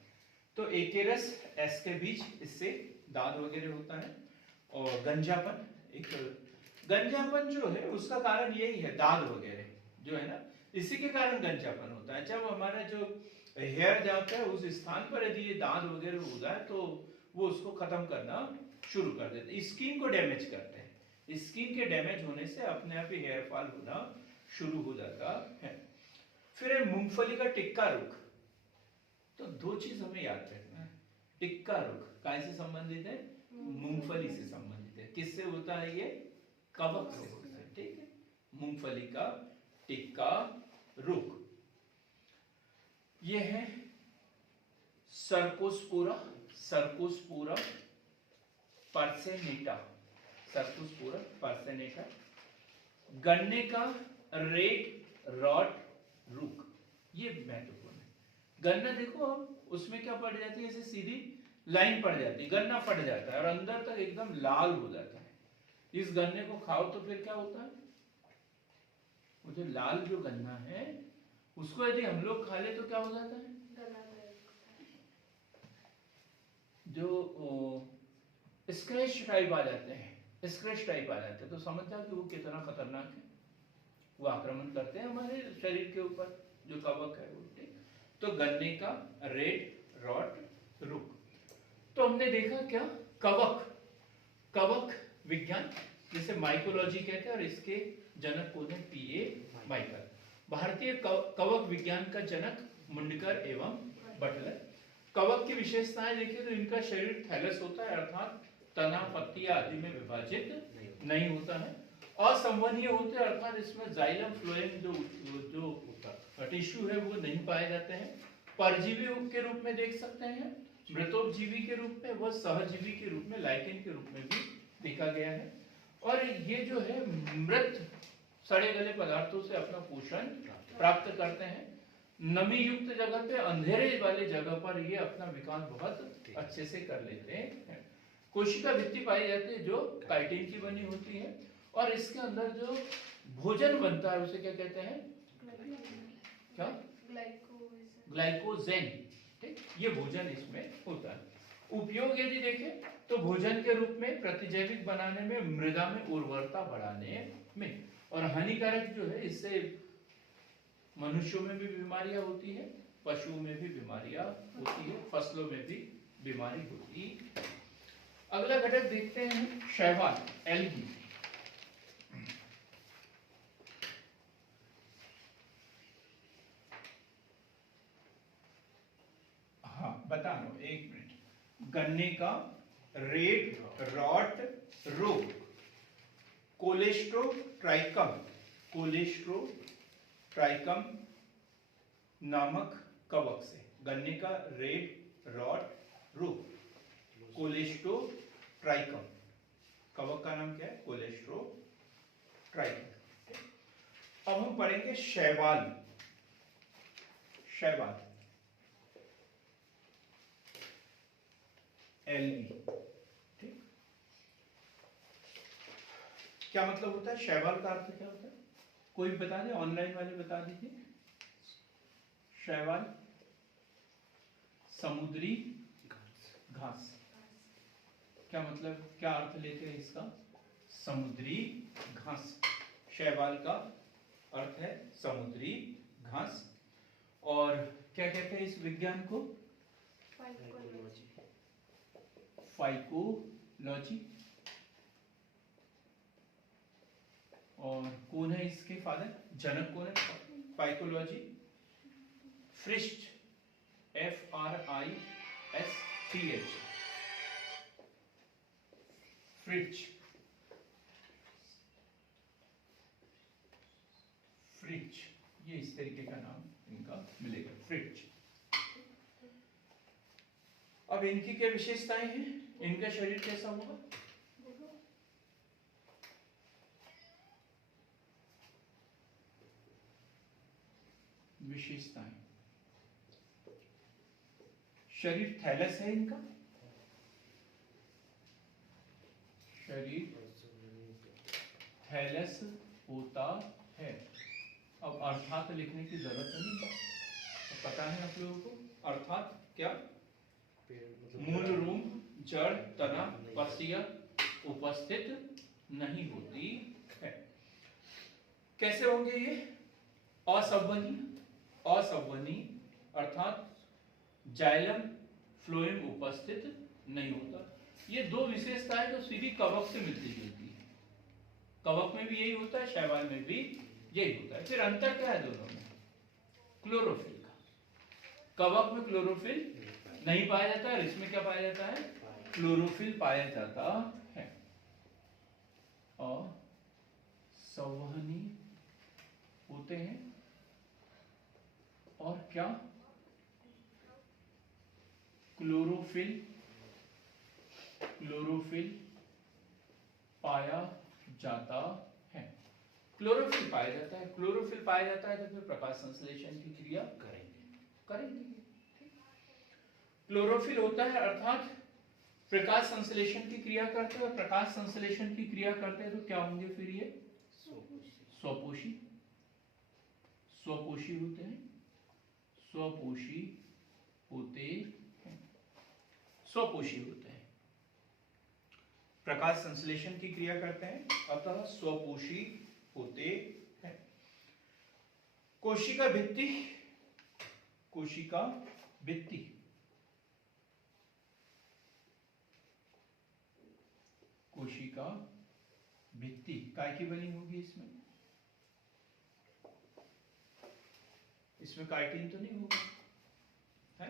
तो एकेरस एस के बीच, इससे दाद वगैरह होता है। और गंजापन, एक गंजापन जो है उसका कारण यही है, दाद वगैरह जो है ना, इसी के कारण गंजापन होता है। जब हमारा जो हेयर जाता है उस स्थान पर यदि ये दाद वगैरह हो जाए तो वो उसको खत्म करना शुरू कर देते हैं, स्किन को डैमेज करते हैं। स्किन के डैमेज होने से अपने आप ही हेयर फॉल होना शुरू हो जाता है। फिर है मूंगफली का टिक्का रोग। तो दो चीज हमें याद रखना है, टिक्का रोग कैसे संबंधित है? मूंगफली से संबंधित है। किससे होता है ये? कवक से होता है, ठीक है। मूंगफली का टिक्का रोग। ये है सर्कोस्पोरा, सर्कोस्पोरा पर्सेनेटा, सर्कोस्पोरा पर्सेनेटा। गन्ने का रेड रॉट रूक, ये महत्वपूर्ण है। गन्ना देखो अब उसमें क्या पड़ जाती है, ऐसे सीधी लाइन पड़ जाती है, गन्ना फट जाता है और अंदर तक एकदम लाल हो जाता है। इस गन्ने को खाओ तो फिर क्या होता है? वो जो लाल जो गन्ना है उसको यदि हम लोग खा ले तो क्या हो जाता है? जो स्क्रैच टाइप आ जाते हैं, स्क्रैच टाइप आ जाते हैं, तो समझ जाओ कि वो कितना खतरनाक है। वो आक्रमण करते हैं हमारे शरीर के ऊपर, जो कवक है वो, ठीक। तो गन्ने का रेड रॉट रूक। तो हमने देखा क्या, कवक, कवक विज्ञान जिसे माइकोलॉजी कहते हैं और इसके जनक कौन है? पीए माइकल। भारतीय कवक विज्ञान का जनक मुंडकर एवं बटलर। कवक की विशेषताएं देखिए तो इनका शरीर थैलस होता है, अर्थात तना, पत्तियां आदि में विभाजित नहीं होता है। असंवहनीय होते हैं, अर्थात इसमें जाइलम फ्लोएम जो टिश्यू है वो नहीं पाए जाते हैं। परजीवी के रूप में देख सकते हैं, मृतोपजीवी के रूप में, वह सहजीवी के रूप में, लाइकेन के रूप में भी देखा गया है। और ये जो है मृत सड़े गले पदार्थों से अपना पोषण प्राप्त करते हैं। नमी युक्त जगह पे, अंधेरे वाले जगह पर ये अपना विकास बहुत अच्छे से कर लेते हैं। कोशिका भित्ति पाई जाती है जो काइटिन की बनी होती है और इसके अंदर जो भोजन बनता है उसे क्या कहते हैं? क्या? ग्लाइकोजेन, ठीक। ये भोजन इसमें होता है। उपयोग यदि देखें तो भोजन के रूप में, प्रतिजैविक बनाने में, मृदा में उर्वरता बढ़ाने में। और हानिकारक जो है, इससे मनुष्यों में भी बीमारियां होती है, पशुओं में भी बीमारियां होती है, फसलों में भी बीमारी होती है। अगला घटक देखते हैं शैवाल, एल्गी। हाँ बता लो, एक मिनट। गन्ने का रेड रॉट रोग, कोलेस्ट्रोट्राइकम, कोलेस्ट्रोट्राइकम नामक कवक से। गन्ने का रेड रॉट रूट, कोलेस्टोट्राइकम। कवक का नाम क्या है? कोलेस्टोट्राइकम। अब हम पढ़ेंगे शैवाल। शैवाल एलबी, ठीक। क्या मतलब होता है शैवाल का? अर्थ क्या होता है? कोई बता दे, ऑनलाइन वाले बता दीजिए। शैवाल समुद्री घास। क्या मतलब, क्या अर्थ लेते हैं इसका? समुद्री घास। शैवाल का अर्थ है समुद्री घास। और क्या कहते हैं इस विज्ञान को? फाइकोलॉजी। और कौन है इसके फादर? जनक कौन है फाइकोलॉजी? फ्रिस्ट, FRISTH, Fritz. फ्रिट्ज, ये इस तरीके का नाम इनका मिलेगा, फ्रिट्ज। अब इनकी क्या विशेषताएं हैं? इनका शरीर कैसा होगा? विशेषताएं, शरीर थैलस है इनका, शरीर थैलस होता है। अब अर्थात लिखने की जरूरत नहीं है, पता है आप लोगों को। अर्थात क्या? मूल रूम, जड़, तना, पसिया उपस्थित नहीं होती है। कैसे होंगे ये? असंवहनी, असंवहनी अर्थात जाइलम फ्लोएम उपस्थित नहीं होता। ये दो विशेषताएं जो सीधी कवक से मिलती जुलती है। कवक में भी यही होता है, शैवाल में भी यही होता है। फिर अंतर क्या है दोनों में? क्लोरोफिल का। कवक में क्लोरोफिल नहीं पाया जाता है, इसमें क्या पाया जाता है? क्लोरोफिल पाया जाता है। और संवहनी होते हैं। और क्या? क्लोरोफिल, क्लोरोफिल पाया जाता है। क्लोरोफिल पाया जाता है, क्लोरोफिल पाया जाता है तो फिर प्रकाश संश्लेषण की क्रिया करेंगे। क्लोरोफिल होता है अर्थात प्रकाश संश्लेषण की क्रिया करते हैं, और प्रकाश संश्लेषण की क्रिया करते हैं तो क्या होंगे फिर ये? स्वपोषी। स्वपोषी होते हैं, स्वपोषी होते हैं, स्वपोषी होते हैं। प्रकाश संश्लेषण की क्रिया करते हैं अतः स्वपोषी होते हैं। कोशिका भित्ति, कोशिका भित्ति, कोशिका भित्ति काय की बनी होगी? इसमें काइटिन तो नहीं होगा, है?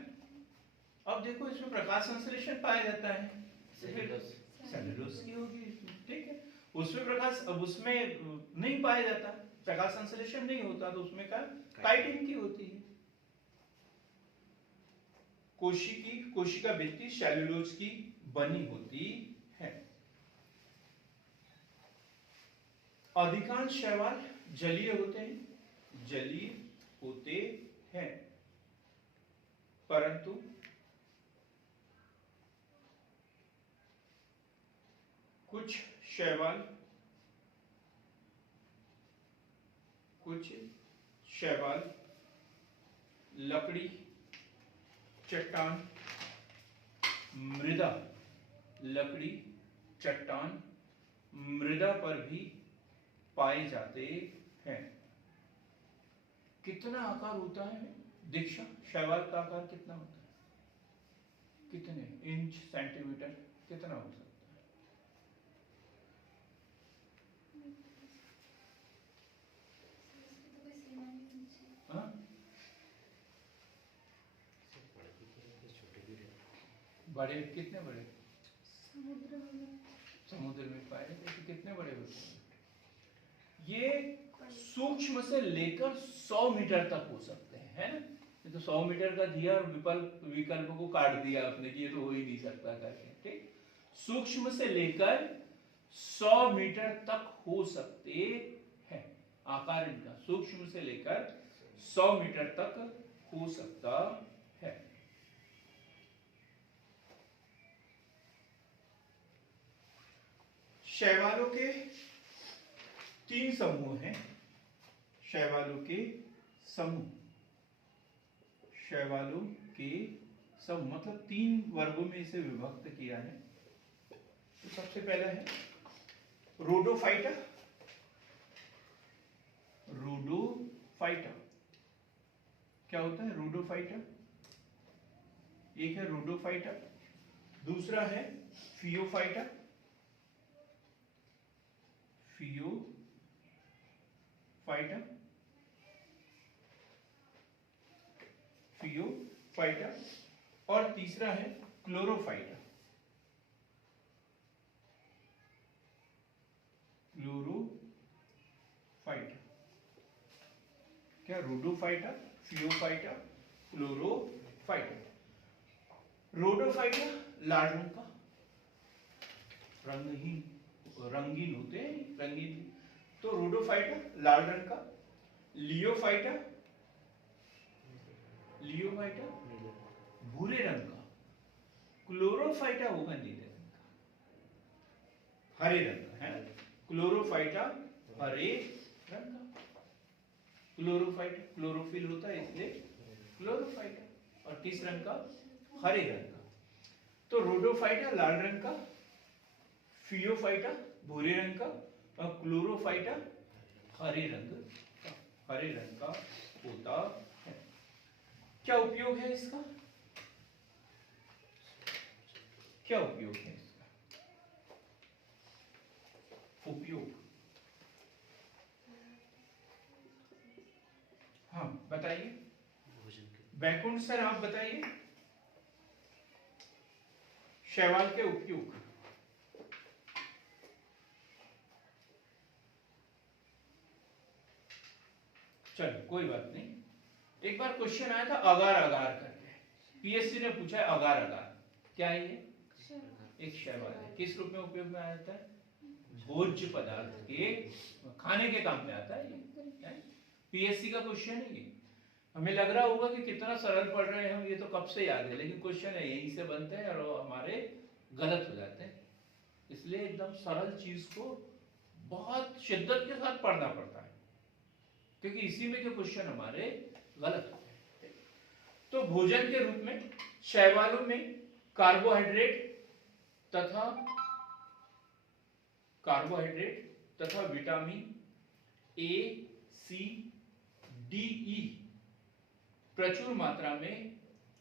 अब देखो इसमें प्रकाश संश्लेषण पाया जाता है, सेलुलोज की होगी इसमें, ठीक है। उसमें प्रकाश, अब उसमें नहीं पाया जाता, प्रकाश संश्लेषण नहीं होता तो उसमें क्या? काइटिन की होती है। कोशिका भित्ति सेलुलोज की बनी होती है। अधिकांश शैवाल जलीय होते हैं, जलीय होते हैं, परंतु कुछ शैवाल लकड़ी, चट्टान, मृदा, लकड़ी, चट्टान, मृदा पर भी पाए जाते हैं। कितना आकार होता है दीक्षा? शैवाल का आकार कितना होता है? कितने इंच, सेंटीमीटर, कितना हो सकता है? हाँ? बड़े कितने बड़े? समुद्र में पाए जाते तो कितने बड़े होते हैं? ये सूक्ष्म से लेकर 100 मीटर तक हो सकते हैं, है ना? ये तो 100 मीटर का दिया और विकल्प को काट दिया आपने कि ये तो हो ही नहीं सकता करके। ठीक, सूक्ष्म से लेकर 100 मीटर तक हो सकते हैं। आकार इनका सूक्ष्म से लेकर 100 मीटर तक हो सकता है। शैवालों के 3 समूह हैं। शैवालों के समूह, शैवालों के समूह मतलब 3 वर्गों में इसे विभक्त किया है। तो सबसे पहला है रोडोफाइटा। रोडोफाइटा क्या होता है? रोडोफाइटा, एक है रोडोफाइटा, दूसरा है फियोफाइटा। फियोफाइटा, फियोफाइटा और तीसरा है क्लोरोफाइटा। क्लोरोफाइटा क्या? Rhodophyta, phaeophyta, chlorophyta. रोडोफाइटा लाल रंग का, रंगीन होते हैं, रंगीन। तो रोडोफाइटा लाल रंग का। लियोफाइटा भूरे रंग का। क्लोरोफाइटा होगा नीले रंग का, हरे रंग का है। क्लोरोफाइटा हरे रंग का। क्लोरोफाइटा क्लोरोफिल होता है इसलिए क्लोरोफाइटा, और किस रंग का? हरे रंग का। तो रोडोफाइटा लाल रंग का, फियोफाइटा भूरे रंग का और क्लोरोफाइटा हरे रंग का होता है। क्या उपयोग है इसका? क्या उपयोग है इसका? उपयोग, हाँ बताइए। बैकुंठ सर आप बताइए शैवाल के उपयोग। चलो कोई बात नहीं। एक बार क्वेश्चन आया था अगार अगार करके, पीएससी ने पूछा है अगार अगार क्या है? ये एक शैवाल है। किस रूप में उपयोग में आता है? भोज्य पदार्थ के, खाने के काम में आता है ये। पीएससी का क्वेश्चन है ये। हमें लग रहा होगा कि कितना सरल पढ़ रहे हैं हम, ये तो कब से याद है, लेकिन क्वेश्चन है यहीं से बनते हैं और हमारे गलत हो जाते हैं। इसलिए एकदम सरल चीज को बहुत शिद्दत के साथ पढ़ना पड़ता है, क्योंकि इसी में के क्वेश्चन हमारे गलत होते हैं। तो भोजन के रूप में शैवालों में कार्बोहाइड्रेट तथा विटामिन ए, सी, डी, ई प्रचुर मात्रा में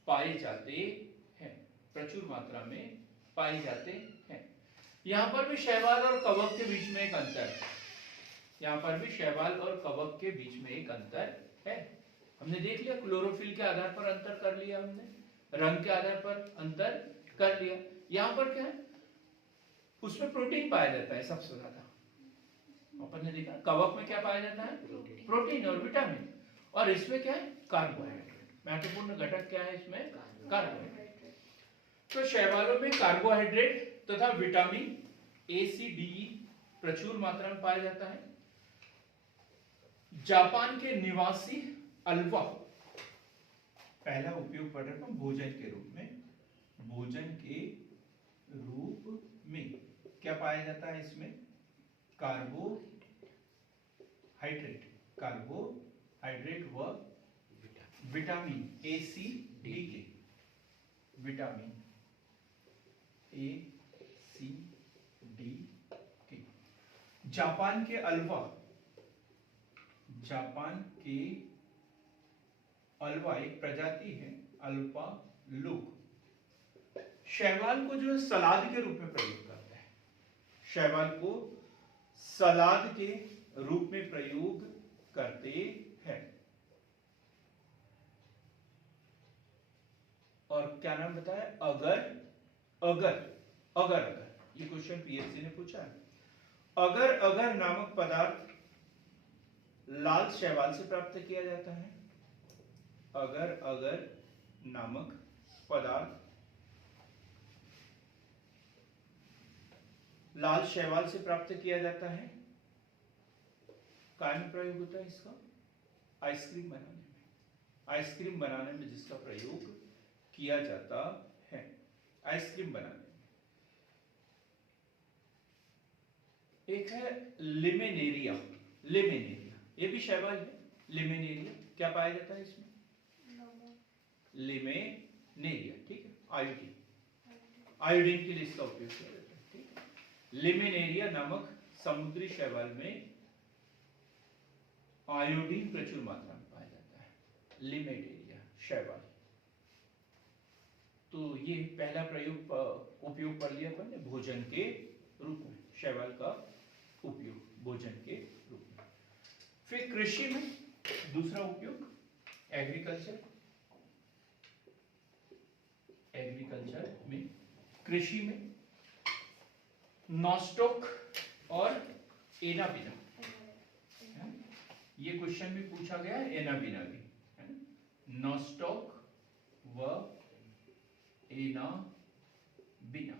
पाए जाते हैं। यहां पर भी शैवाल और कवक के बीच में एक अंतर है। हमने देख लिया, क्लोरोफिल के आधार पर अंतर कर लिया, हमने रंग के आधार पर अंतर कर लिया। यहां पर क्या है? उसमें प्रोटीन पाया जाता है सबसे ज्यादा। अपन ने देखा कवक में क्या पाया जाता है? प्रोटीन और विटामिन। और इसमें क्या है? कार्बोहाइड्रेट। महत्वपूर्ण घटक क्या है इसमें? कार्बोहाइड्रेट। तो शैवालों में कार्बोहाइड्रेट तथा विटामिन ए, सी, डी, ई प्रचुर मात्रा में पाया जाता है। जापान के निवासी अल्वा, पहला उपयोग पढ़ रहे हैं भोजन के रूप में क्या पाया जाता है इसमें? कार्बोहाइड्रेट व विटामिन ए, सी, डी के। विटामिन ए, सी, डी के। जापान के अल्वा एक प्रजाति है अल्पा लोग। शैवाल को जो है सलाद के रूप में प्रयोग करते हैं। शैवाल को सलाद के रूप में प्रयोग करते हैं। और क्या नाम बताया? अगर ये क्वेश्चन पीएससी ने पूछा है। अगर नामक पदार्थ लाल शैवाल से प्राप्त किया जाता है। अगर नामक पदार्थ लाल शैवाल से प्राप्त किया जाता है, काय में प्रयोग होता है इसका? आइसक्रीम बनाने में। आइसक्रीम बनाने में जिसका प्रयोग किया जाता है, आइसक्रीम बनाने में। एक है लिमेनेरिया। लिमेनेरिया ये भी शैवाल है। लिमेनेरिया क्या पाया जाता है इसमें? लिमेनेरिया, ठीक है, आयोडीन। आयोडीन के लिए इसका उपयोग किया जाता है, ठीक है। लिमेनेरिया नामक समुद्री शैवाल में आयोडीन प्रचुर मात्रा में पाया जाता है। लिमेनेरिया शैवाल। तो ये पहला उपयोग कर लिया अपन ने भोजन के रूप में, शैवाल का उपयोग भोजन के रूप में। फिर कृषि में दूसरा उपयोग एग्रीकल्चर। एग्रीकल्चर में, कृषि में नॉस्टॉक और एनाबिना। ये क्वेश्चन में पूछा गया है, एनाबिना भी है ना? नॉस्टॉक व एनाबिना।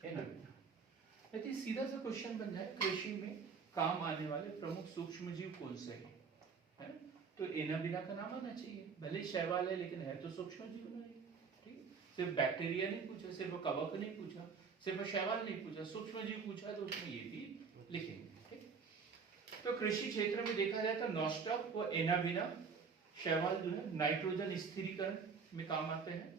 एनाबिना यदि सीधा सा क्वेश्चन बन जाए, कृषि में काम आने वाले प्रमुख सूक्ष्म जीव कौन से हैं, है ना? तो एनाबिना का नाम आना चाहिए। भले शैवाल है लेकिन है तो सूक्ष्म जीव ना, ठीक। सिर्फ बैक्टीरिया नहीं पूछा, सिर्फ कवक नहीं पूछा, सिर्फ शैवाल नहीं पूछा, सूक्ष्म जीव पूछा तो उसमें ये भी लिखेंगे, ठीक। तो कृषि क्षेत्र में देखा जाए तो नॉस्टॉक व एनाबिना शैवाल जो है नाइट्रोजन स्थिरीकरण में काम आते हैं।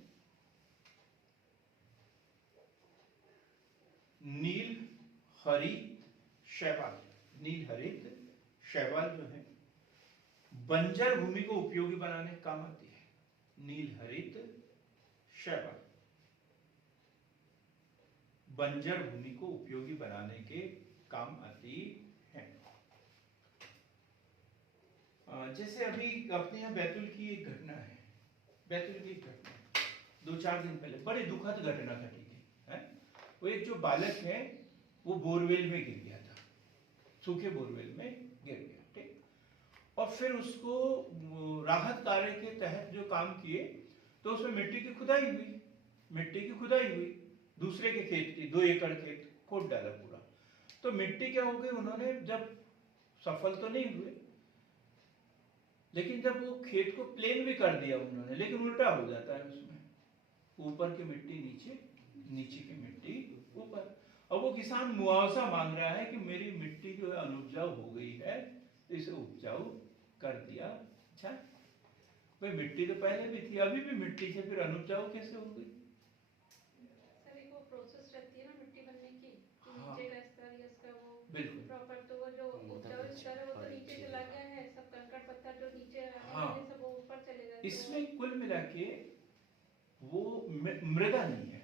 नील हरित शैवाल, नील हरित शैवाल जो है बंजर भूमि को उपयोगी बनाने के काम आती है। नील हरित शैवाल बंजर भूमि को उपयोगी बनाने के काम आती है। जैसे अभी अपने यहाँ बैतूल की एक घटना है। बैतूल की एक घटना 2-4 दिन पहले बड़ी दुखद घटना घटी थी, है? वो एक जो बालक है वो बोरवेल में गिर गया था, सूखे बोरवेल में गिर गया, ठीक। और फिर उसको राहत कार्य के तहत जो काम किए तो उसमें मिट्टी की खुदाई हुई। मिट्टी की खुदाई हुई, दूसरे के खेत की, 2 एकड़ खेत खोद डाला पूरा। तो मिट्टी क्या हो गई, उन्होंने जब सफल तो नहीं हुए, लेकिन जब वो खेत को प्लेन भी कर दिया उन्होंने, लेकिन उल्टा हो जाता है उसमें, ऊपर की मिट्टी नीचे, नीचे की मिट्टी ऊपर। अब वो किसान मुआवजा मांग रहा है कि मेरी मिट्टी जो है अनुपजाऊ हो गई है, इसे उपजाऊ कर दिया जाए। भाई मिट्टी तो पहले भी थी, अभी भी मिट्टी से, फिर अनुपजाऊ कैसे हो गई? सर एक वो प्रोसेस रहती है ना मिट्टी बनने की, कि हाँ। नीचे का स्तर या उसका वो बिल्कुल। प्रॉपर, तो वो जो उपजाऊ स्तर है वो तो नीचे चला गया है, सब कंकड़ पत्थर जो नीचे आने हाँ। वाले सब वो ऊपर चले गए। इसमें कुल मिला के वो मृदा नहीं है,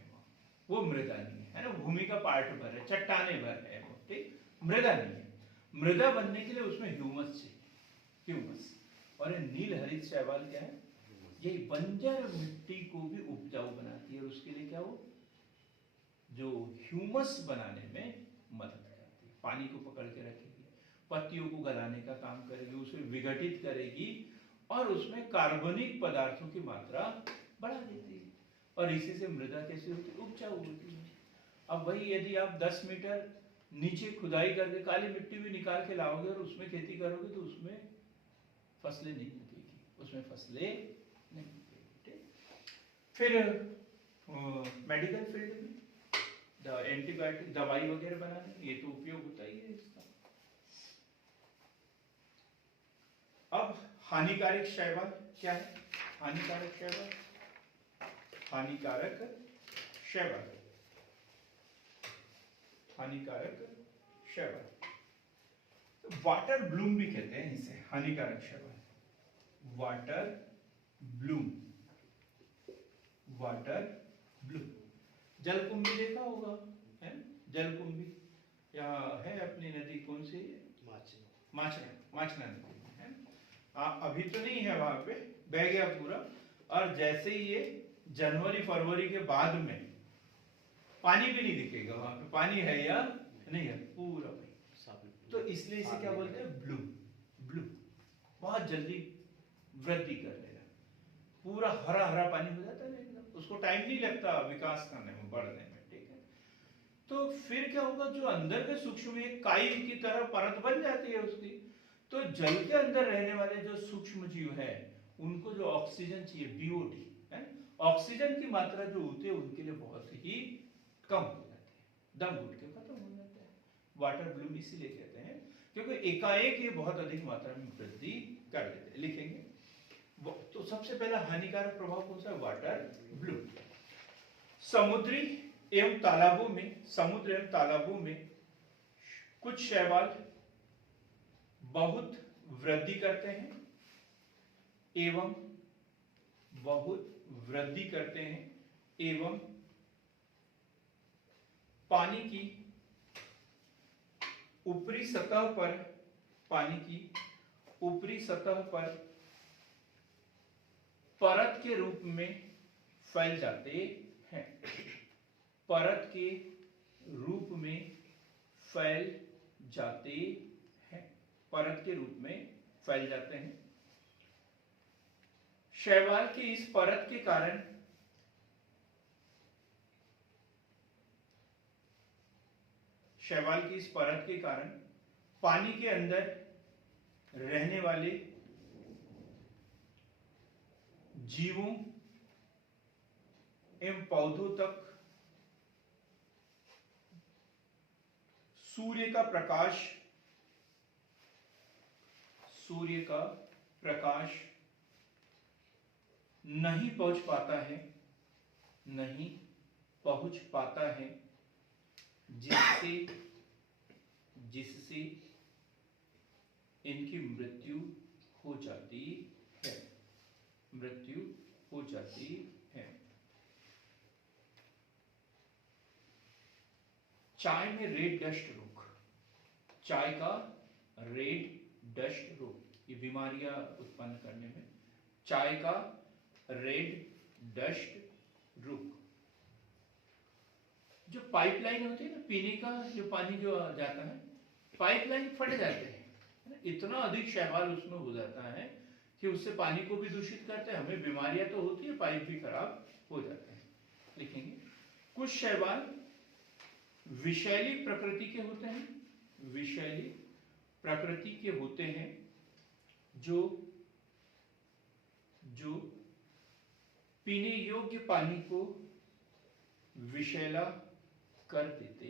वो मृदा नहीं है ना, भूमि का पार्ट भर है, चट्टाने भर है वो, ठीक। मृदा नहीं है। मृदा बनने के लिए उसमें ह्यूमस चाहिए, ह्यूमस। और ये नील हरित शैवाल क्या है, यही बंजर मिट्टी को भी उपजाऊ बनाती है, और उसके लिए क्या वो जो ह्यूमस बनाने में मदद करती है। पानी को पकड़ के रखेगी, पत्तियों को गलाने का काम करेगी, उसे विघटित करेगी और उसमें कार्बनिक पदार्थों की मात्रा बढ़ा देती है, और इसी से मृदा कैसी होती है, उपजाऊ होती है। अब वही यदि आप 10 मीटर नीचे खुदाई करके काली मिट्टी भी निकाल के लाओगे और उसमें खेती करोगे तो उसमें फसलें नहीं उगेगी, उसमें फसलें नहीं उगेगी। फिर मेडिकल फील्ड में एंटीबायोटिक दवाई वगैरह बनाने में ये तो उपयोग होता ही है इसका। अब हानिकारक शैवाल क्या है? हानिकारक शैवाल, हानिकारक शैवाल, हानिकारक शैवाल, वाटर ब्लूम भी कहते हैं इसे, हानिकारक शैवाल, वाटर ब्लूम, वाटर ब्लूम। जलकुंभी देखा होगा, है? जलकुंभी यहाँ है अपनी नदी, कौन सी? माचना नदी है। अभी तो नहीं है वहां पे, बह गया पूरा। और जैसे ही ये जनवरी फरवरी के बाद में पानी भी नहीं दिखेगा वहां पे, पानी है या नहीं है, पूरा भाई। तो इसलिए इसे क्या बोलते हैं? ब्लू, ब्लू, बहुत जल्दी वृद्धि कर लेगा, पूरा हरा हरा पानी हो जाता है ना एकदम, उसको टाइम नहीं लगता विकास करने में, बढ़ने में, ठीक है। तो फिर क्या होगा, जो अंदर के सूक्ष्म एक काई की तरह परत बन जाती है उसकी। तो जल के अंदर रहने वाले जो सूक्ष्म जीव है उनको जो ऑक्सीजन चाहिए, बीओटी है, ऑक्सीजन की मात्रा जो होती है उनके लिए बहुत ही कम हो जाती है, दम घुट के खत्म हो जाता है। वाटर ब्लूम इसीलिए कहते हैं क्योंकि एकाएक ये बहुत अधिक मात्रा में वृद्धि कर देते हैं। लिखेंगे तो सबसे पहला हानिकारक प्रभाव कौन सा है, वाटर ब्लूम। समुद्री एवं तालाबों में, समुद्र एवं तालाबों में कुछ शैवाल बहुत वृद्धि करते हैं एवं बहुत वृद्धि करते हैं एवं पानी की ऊपरी सतह पर, पानी की ऊपरी सतह पर परत के रूप में फैल जाते हैं, परत के रूप में फैल जाते हैं, परत के रूप में फैल जाते हैं। शैवाल की इस परत के कारण शैवाल की इस परत के कारण पानी के अंदर रहने वाले जीवों एवं पौधों तक सूर्य का प्रकाश नहीं पहुंच पाता है, नहीं पहुंच पाता है, जिससे इनकी मृत्यु हो जाती है, मृत्यु हो जाती है। चाय में रेड डस्ट रोग, चाय का रेड डस्ट रोग, ये बीमारियां उत्पन्न करने में, चाय का रेड डस्ट रोग। जो पाइपलाइन होती है ना, पीने का जो पानी जो जाता है, पाइपलाइन फट जाते हैं, इतना अधिक शैवाल उसमें हो जाता है कि उससे पानी को भी दूषित करते हैं, हमें बीमारियां तो होती है, पाइप भी खराब हो जाते हैं। लिखेंगे कुछ शैवाल विषैली प्रकृति के होते हैं, विषैली प्रकृति के होते हैं, जो पीने योग्य पानी को विषैला कर देते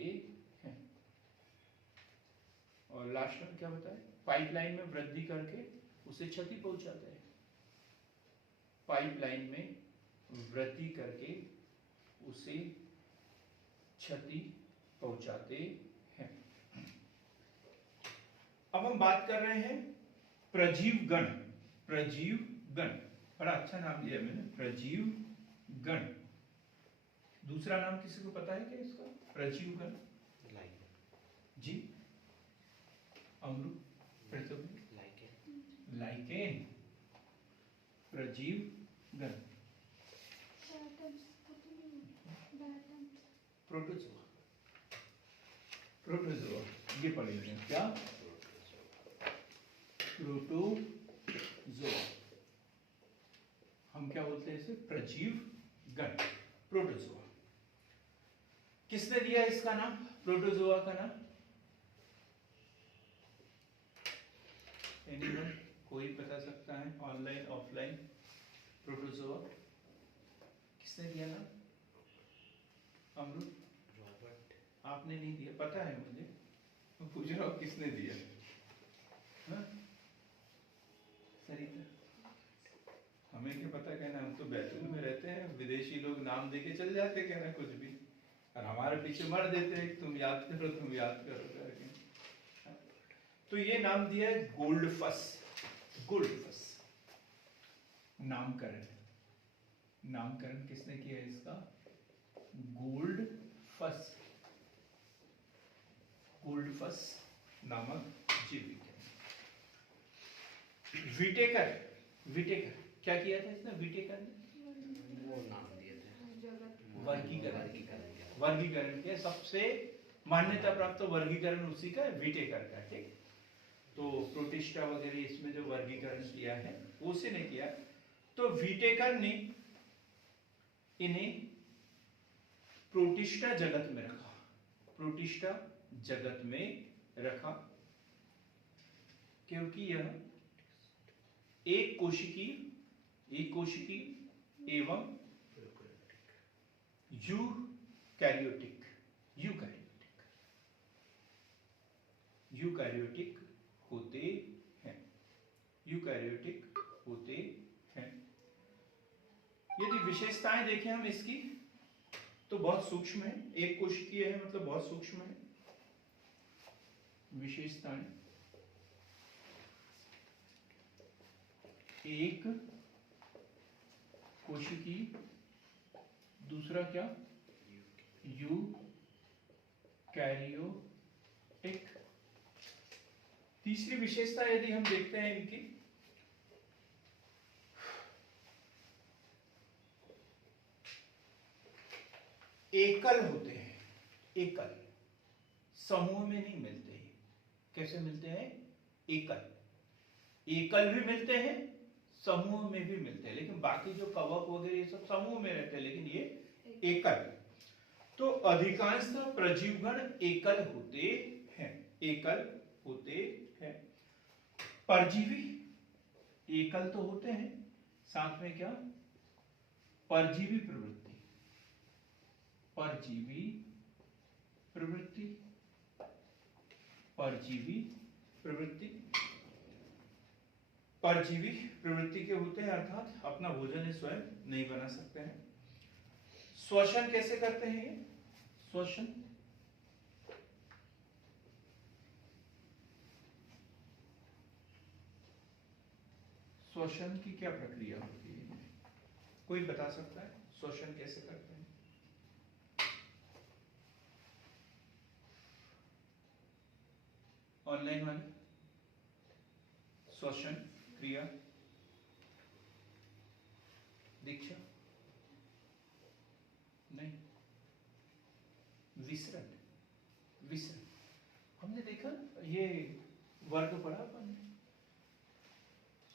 हैं। और लास्ट में क्या बताए, पाइपलाइन में वृद्धि करके उसे क्षति पहुंचाते हैं, पाइपलाइन में वृद्धि करके उसे क्षति पहुंचाते हैं। अब हम बात कर रहे हैं प्रजीव गण, प्रजीव गण, बड़ा अच्छा नाम दिया मैंने, प्रजीव गण। दूसरा नाम किसी को पता है क्या इसका, प्रजीव गण? जी अमृत, लाइकेन, प्रजीव गण, प्रोटोजोआ, प्रोटोजोआ, ये पढ़ लेंगे क्या, प्रोटोजोआ, हम क्या बोलते हैं इसे, प्रजीव गण, प्रोटोजोआ। किसने दिया इसका नाम, प्रोटोजोआ का नाम? एनीवन, कोई बता सकता है, ऑनलाइन ऑफलाइन? प्रोटोजोआ किसने दिया नाम? अमृत, आपने नहीं दिया, पता है मुझे, मैं पूछ रहा हूँ किसने दिया? सरिता, हमें क्या पता, कहना हम तो बैतूल में रहते हैं, विदेशी लोग नाम देके चल जाते, कहना कुछ भी, और हमारे पीछे मर देते हैं, तुम याद करो, तुम याद करो करके। तो ये नाम दिया है गोल्डफस, गोल्डफस। नामकरण, नामकरण किसने किया है इसका, गोल्डफस, गोल्डफस नामक जीवित है। विटेकर, विटेकर क्या किया था इसने, विटेकर ने वो नाम दिए थे, वर्गीकरण, वर्गीकरण के सबसे मान्यता प्राप्त वर्गीकरण उसी का, विटेकर का, ठीक। तो प्रोटिस्टा वगैरह इसमें जो वर्गीकरण किया है उसी ने किया। तो व्हिटेकर ने इन्हें प्रोटिस्टा जगत में रखा, प्रोटिस्टा जगत में रखा, क्योंकि यह एक कोशिकीय एवं यूकैरियोटिक होते हैं, यूकैरियोटिक होते हैं। यदि विशेषताएं देखें हम इसकी तो बहुत सूक्ष्म है, एक कोशिकीय है मतलब बहुत सूक्ष्म है। विशेषताएं, एक कोशिकीय, दूसरा क्या, यूकैरियोटिक। तीसरी विशेषता यदि हम देखते हैं इनकी, एकल होते हैं, एकल, समूह में नहीं मिलते हैं। कैसे मिलते हैं? एकल, एकल भी मिलते हैं, समूह में भी मिलते हैं, लेकिन बाकी जो कवक वगैरह ये सब समूह में रहते हैं, लेकिन ये एकल। तो अधिकांशतः प्रजीवगण एकल होते हैं, एकल होते हैं। परजीवी एकल तो होते हैं, साथ में क्या, परजीवी प्रवृत्ति, परजीवी प्रवृत्ति, परजीवी प्रवृत्ति, परजीवी प्रवृत्ति के होते हैं, अर्थात अपना भोजन स्वयं नहीं बना सकते हैं। श्वसन कैसे करते हैं ये? श्वसन, श्वसन की क्या प्रक्रिया होती है? कोई बता सकता है श्वसन कैसे करते हैं? ऑनलाइन वाले, श्वसन क्रिया, दीक्षा नहीं, विसरण, विसरण हमने देखा, ये वर्ग पढ़ा अपन ने,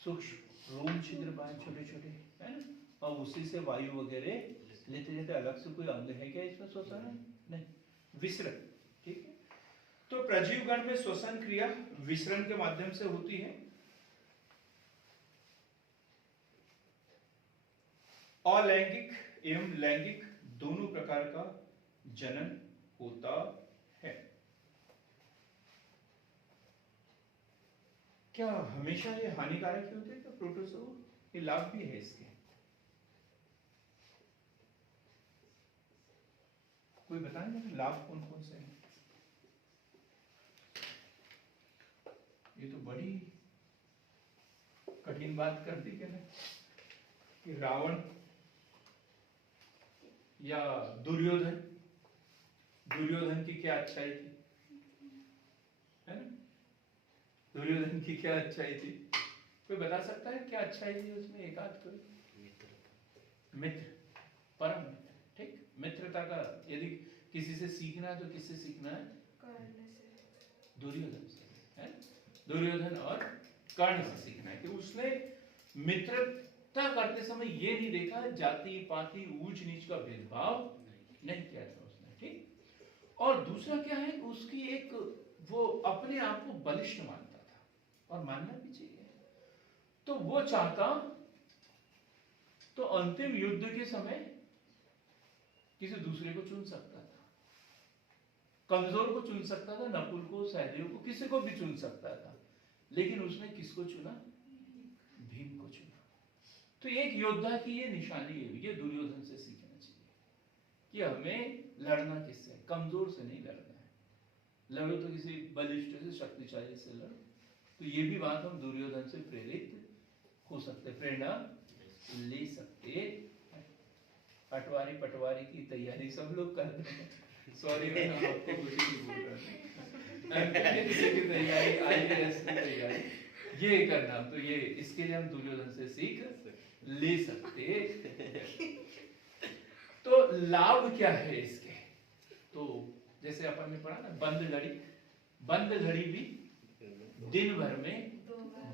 सूक्ष्म रोम छिद्र पाए छोटे छोटे, है ना, और उसी से वायु वगैरह लेते लेते अलग से कोई अंग है क्या इसमें श्वसन है? नहीं, विसरण। ठीक है, तो प्रजीवगण में श्वसन क्रिया विसरण के माध्यम से होती है। अलैंगिक एवं लैंगिक दोनों प्रकार का जनन होता है। क्या हमेशा ये हानिकारक ही होते हैं? तो प्रोटोजोआ ये लाभ भी है इसके। कोई बताएंगे लाभ कौन कौन से हैं? ये तो बड़ी कठिन बात कर दी क्या ना, कि रावण या दुर्योधन, दुर्योधन की क्या अच्छाई थी, है ना? दुर्योधन की क्या अच्छाई थी? कोई बता सकता है क्या अच्छाई थी उसमें? एक आध कोई? मित्र, परम मित्र, ठीक, मित्रता का यदि किसी से सीखना है तो किससे सीखना है? दुर्योधन से, है? दुर्योधन और कर्ण से सीखना है कि उसने मित्रता करते समय ये नहीं देखा जाति पाति ऊंच नीच का भेदभाव नहीं किया था उसने, ठीक। और दूसरा क्या है, उसकी एक वो अपने आप को बलिष्ठ मानता था और मानना भी चाहिए। तो वो चाहता तो अंतिम युद्ध के समय किसी दूसरे को चुन सकता था, कमजोर को चुन सकता था, नकुल को, सहदेव को, किसी को भी चुन सकता था, लेकिन उसने किसको चुना? भीम को चुना। तो एक योद्धा की ये निशानी है, ये दुर्योधन से सीखना चाहिए कि हमें लड़ना किससे? कमजोर से नहीं लड़ना है, लड़ो तो किसी बलिष्ठ से, शक्तिशाली से लड़ो। तो ये भी बात हम दुर्योधन से प्रेरित हो सकते, प्रेरणा ले सकते हैं। पटवारी पटवारी की तैयारी सब लोग कर रहे हैं, सॉरी मैं आपको कुछ नहीं बोल रहा, एमपीएससी की तैयारी, आईएएस की तैयारी, ये करना, तो ये इसके लिए हम दुर्योधन से सीख ले सकते। तो लाभ क्या है इसके? तो जैसे अपन ने पढ़ा ना, बंद घड़ी, बंद घड़ी भी दिन भर में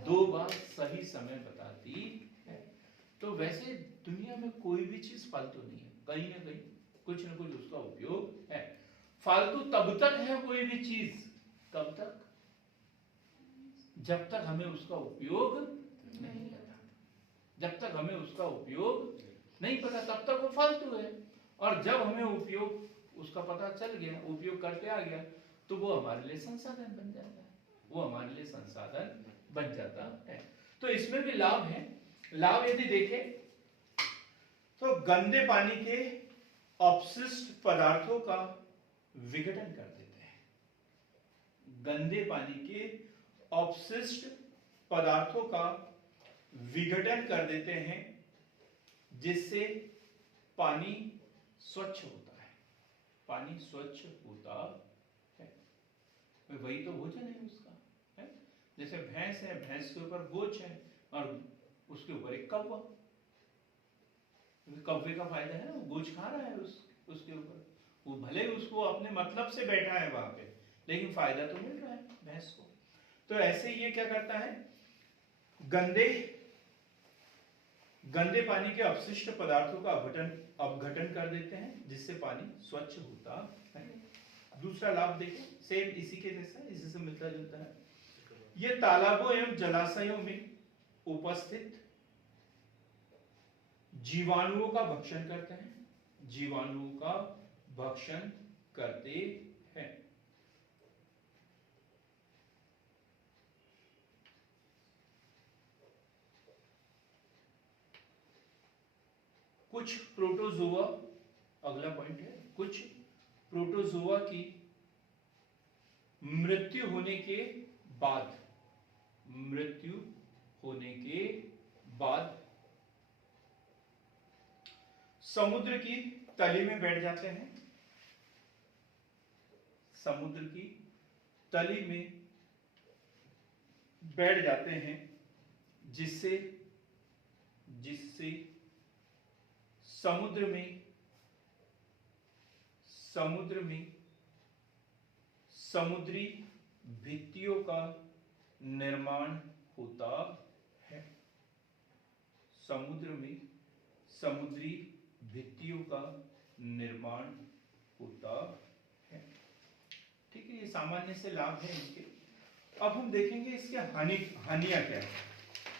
2 बार सही समय बताती है। तो वैसे दुनिया में कोई भी चीज फालतू नहीं है, कहीं ना कहीं कुछ ना कुछ उसका उपयोग है। फालतू तब तक है कोई भी चीज, कब तक, जब तक हमें उसका उपयोग नहीं पता। जब तक हमें उसका उपयोग नहीं पता तब तक वो फालतू है, और जब हमें उपयोग उसका पता चल गया, उपयोग करते आ गया, तो वो हमारे लिए संसाधन बन जाता है, वो हमारे लिए संसाधन बन जाता है। तो इसमें भी लाभ है। लाभ यदि देखें तो गंदे पानी के अपशिष्ट पदार्थों का विघटन कर देते हैं। गंदे पानी के अपशिष्ट पदार्थों का विघटन कर देते हैं, जिससे पानी स्वच्छ होता है। पानी स्वच्छ होता है, वही तो भोजन है उसका, है? जैसे भैंस है, भैंस के ऊपर गोच है और उसके ऊपर एक कौवा। कौवे का फायदा है ना, वो गोच खा रहा है उसके ऊपर, वो भले उसको अपने मतलब से बैठा है वहां पे, लेकिन फायदा तो मिल रहा है भैंस को। तो ऐसे ये क्या करता है, गंदे पानी के अपशिष्ट पदार्थों का अपघटन कर देते हैं, जिससे पानी स्वच्छ होता है। दूसरा लाभ देखें, सेम इसी के जैसा, इसी से मिलता जुलता है। ये तालाबों एवं जलाशयों में उपस्थित जीवाणुओं का भक्षण करते हैं, जीवाणुओं का भक्षण करते हैं। कुछ प्रोटोजोआ, अगला पॉइंट है, कुछ प्रोटोजोआ की मृत्यु होने के बाद समुद्र की तली में बैठ जाते हैं। समुद्र की तली में बैठ जाते हैं, जिससे समुद्र में समुद्री भित्तियों का निर्माण होता है। समुद्र में समुद्री भित्तियों का निर्माण होता है। ठीक है, ये सामान्य से लाभ है इनके। अब हम देखेंगे इसके हानियां क्या है।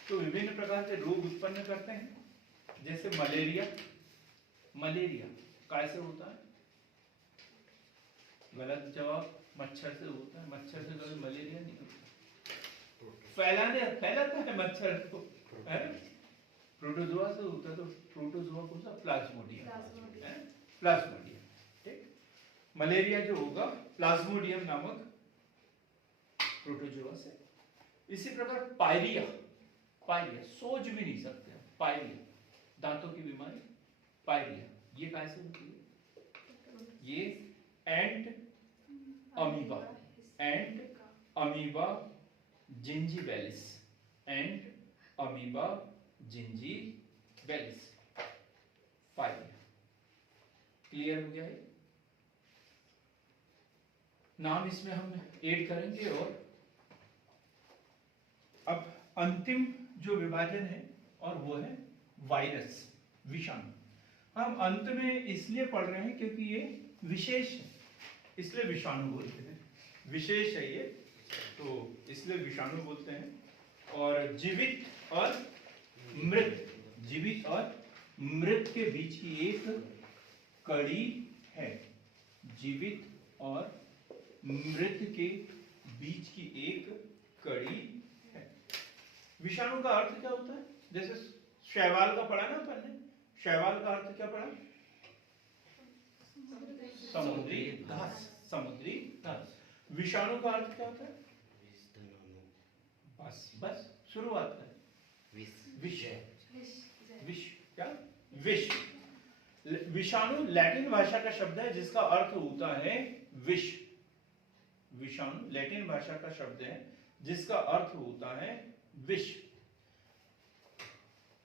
तो विभिन्न प्रकार के रोग उत्पन्न करते हैं, जैसे मलेरिया कैसे होता है? गलत जवाब, मच्छर से होता है। मच्छर से कभी मलेरिया नहीं होता, फैलाता है मच्छर को, प्रोटोजोआ से होता है। तो प्रोटोजोआ कौन सा? प्लाज्मोडियम। ठीक, मलेरिया जो होगा प्लाज्मोडियम नामक प्रोटोजोआ से। इसी प्रकार पायरिया सोच भी नहीं सकते। पायरिया दांतों की बीमारी, पायरिया, ये कैसे होती है? ये एंट अमीबा जिंजीबेलिस, पायरिया। क्लियर हो गया है? नाम इसमें हम ऐड करेंगे। और अब अंतिम जो विभाजन है और वो है वायरस, विषाणु। हम अंत में इसलिए पढ़ रहे हैं क्योंकि ये विशेष है, इसलिए विषाणु बोलते हैं। विशेष है ये, तो इसलिए विषाणु बोलते हैं। और जीवित और मृत के बीच की एक कड़ी है। जीवित और मृत के बीच की एक कड़ी है। विषाणु का अर्थ क्या होता है? जैसे शैवाल का पढ़ा ना अपन ने, शैवाल का अर्थ क्या पढ़ा? समुद्री घास। विषाणु का अर्थ क्या होता है? बस शुरुआत है। विष। विषाणु लैटिन भाषा का शब्द है जिसका अर्थ होता है विष। विषाणु लैटिन भाषा का शब्द है जिसका अर्थ होता है विष।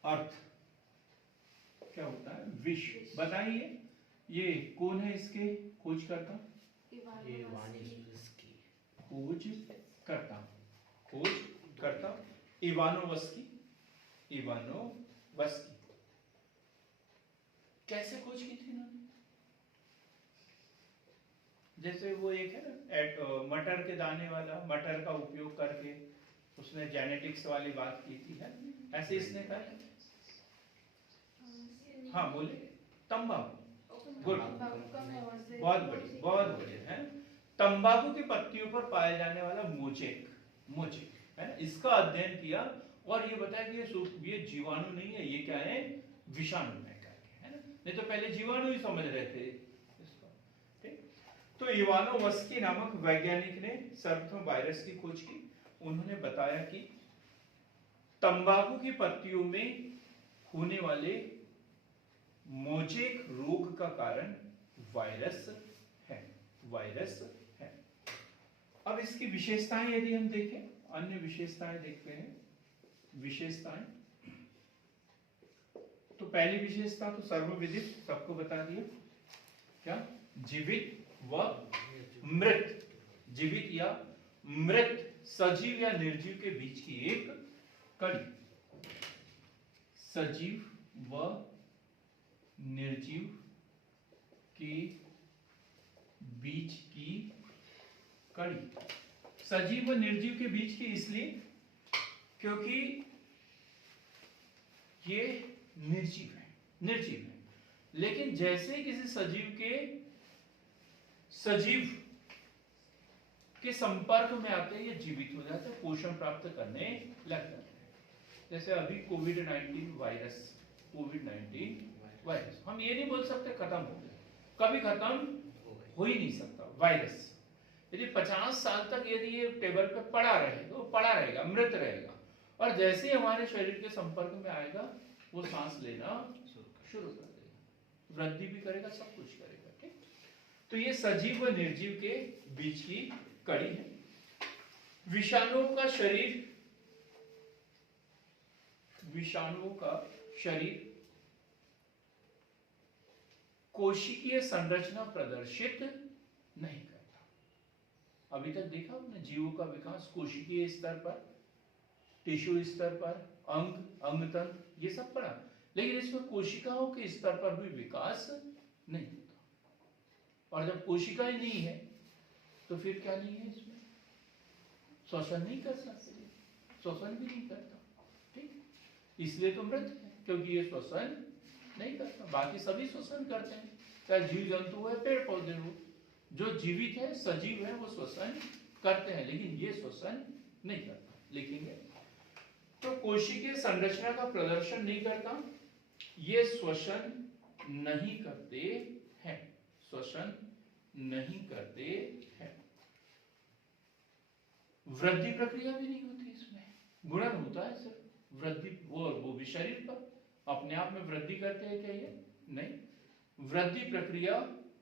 अर्थ क्या होता है? विष। बताइए, ये कौन है इसके खोजकर्ता? ये वानिस्की खोजकर्ता खोज करता इवानोवस्की। कैसे खोज की थी इन्होंने? जैसे वो एक है ना मटर के दाने वाला, मटर का उपयोग करके उसने जेनेटिक्स वाली बात की थी, है ऐसे इसने कहा। हाँ बोले, तंबाकू, गुड, बहुत बढ़िया है। तंबाकू की पत्तियों पर पाए जाने वाला मोजेक है ना, इसका अध्ययन किया और ये बताया कि ये जीवाणु नहीं है, ये क्या है, विषाणु है करके, है ना। नहीं तो पहले जीवाणु ही समझ रहे थे इसको, ठीक। तो इवानोवस्की नामक वैज्ञानिक ने सर्वप्रथम वायरस की खोज की। उन्होंने बताया कि तंबाकू की पत्तियों में होने वाले मोजेक रोग का कारण वायरस है। अब इसकी विशेषताएं यदि हम देखें, अन्य विशेषताएं देखते हैं। विशेषताएं तो पहली विशेषता तो सर्वविदित, सबको बता दिया, क्या, जीवित व मृत, जीवित या मृत, सजीव या निर्जीव के बीच की एक कड़ी, सजीव व निर्जीव के बीच की कड़ी। सजीव व निर्जीव के बीच की इसलिए क्योंकि ये निर्जीव है, लेकिन जैसे किसी सजीव के संपर्क में आते हैं ये जीवित हो जाते हैं, पोषण प्राप्त करने लग जाते हैं। जैसे अभी कोविड-19 वायरस, हम ये नहीं बोल सकते खत्म हो गया, कभी खत्म हो ही नहीं सकता वायरस। यदि 50 साल तक यदि ये टेबल पे पड़ा रहे तो पड़ा रहेगा, मृत रहेगा, और जैसे ही हमारे शरीर के संपर्क में आएगा वो सांस लेना शुरू कर देगा, वृद्धि भी करेगा, सब कुछ करेगा, ठीक। तो ये सजीव व निर्जीव के बीच की कड़ी है। विषाणुओं का शरीर कोशिकीय संरचना प्रदर्शित नहीं करता। अभी तक देखा हमने जीवों का विकास कोशिकीय स्तर पर, टिश्यू स्तर पर, अंग तंत्र, ये सब पढ़ा, लेकिन इसमें कोशिकाओं के स्तर पर भी विकास नहीं होता। और जब कोशिकाएं नहीं है तो फिर क्या नहीं है, इसमें श्वसन नहीं कर सकते, श्वसन भी नहीं करता, ठीक। इसलिए तो मृत है, क्योंकि ये श्वसन नहीं करता। बाकी सभी श्वसन करते हैं, चाहे जीव जंतु हो, पेड़ पौधे हो, जो जीवित है, सजीव है, वो श्वसन करते हैं, लेकिन ये श्वसन नहीं करता। लिखेंगे तो कोशिकीय संरचना का प्रदर्शन नहीं करता, ये श्वसन नहीं करते हैं, श्वसन नहीं करते हैं। वृद्धि प्रक्रिया भी नहीं होती इसमें, गुणन होता है सिर्फ वृद्धि, वो भी शरीर पर अपने आप में वृद्धि करते हैं क्या, ये नहीं, वृद्धि प्रक्रिया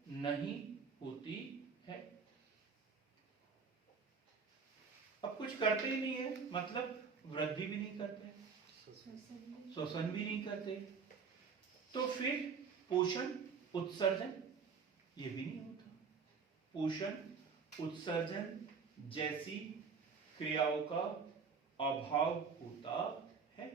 नहीं होती है। अब कुछ करते ही नहीं है, मतलब वृद्धि भी नहीं करते, श्वसन भी नहीं करते, तो फिर पोषण उत्सर्जन ये भी नहीं होता। पोषण उत्सर्जन जैसी क्रियाओं का अभाव होता है,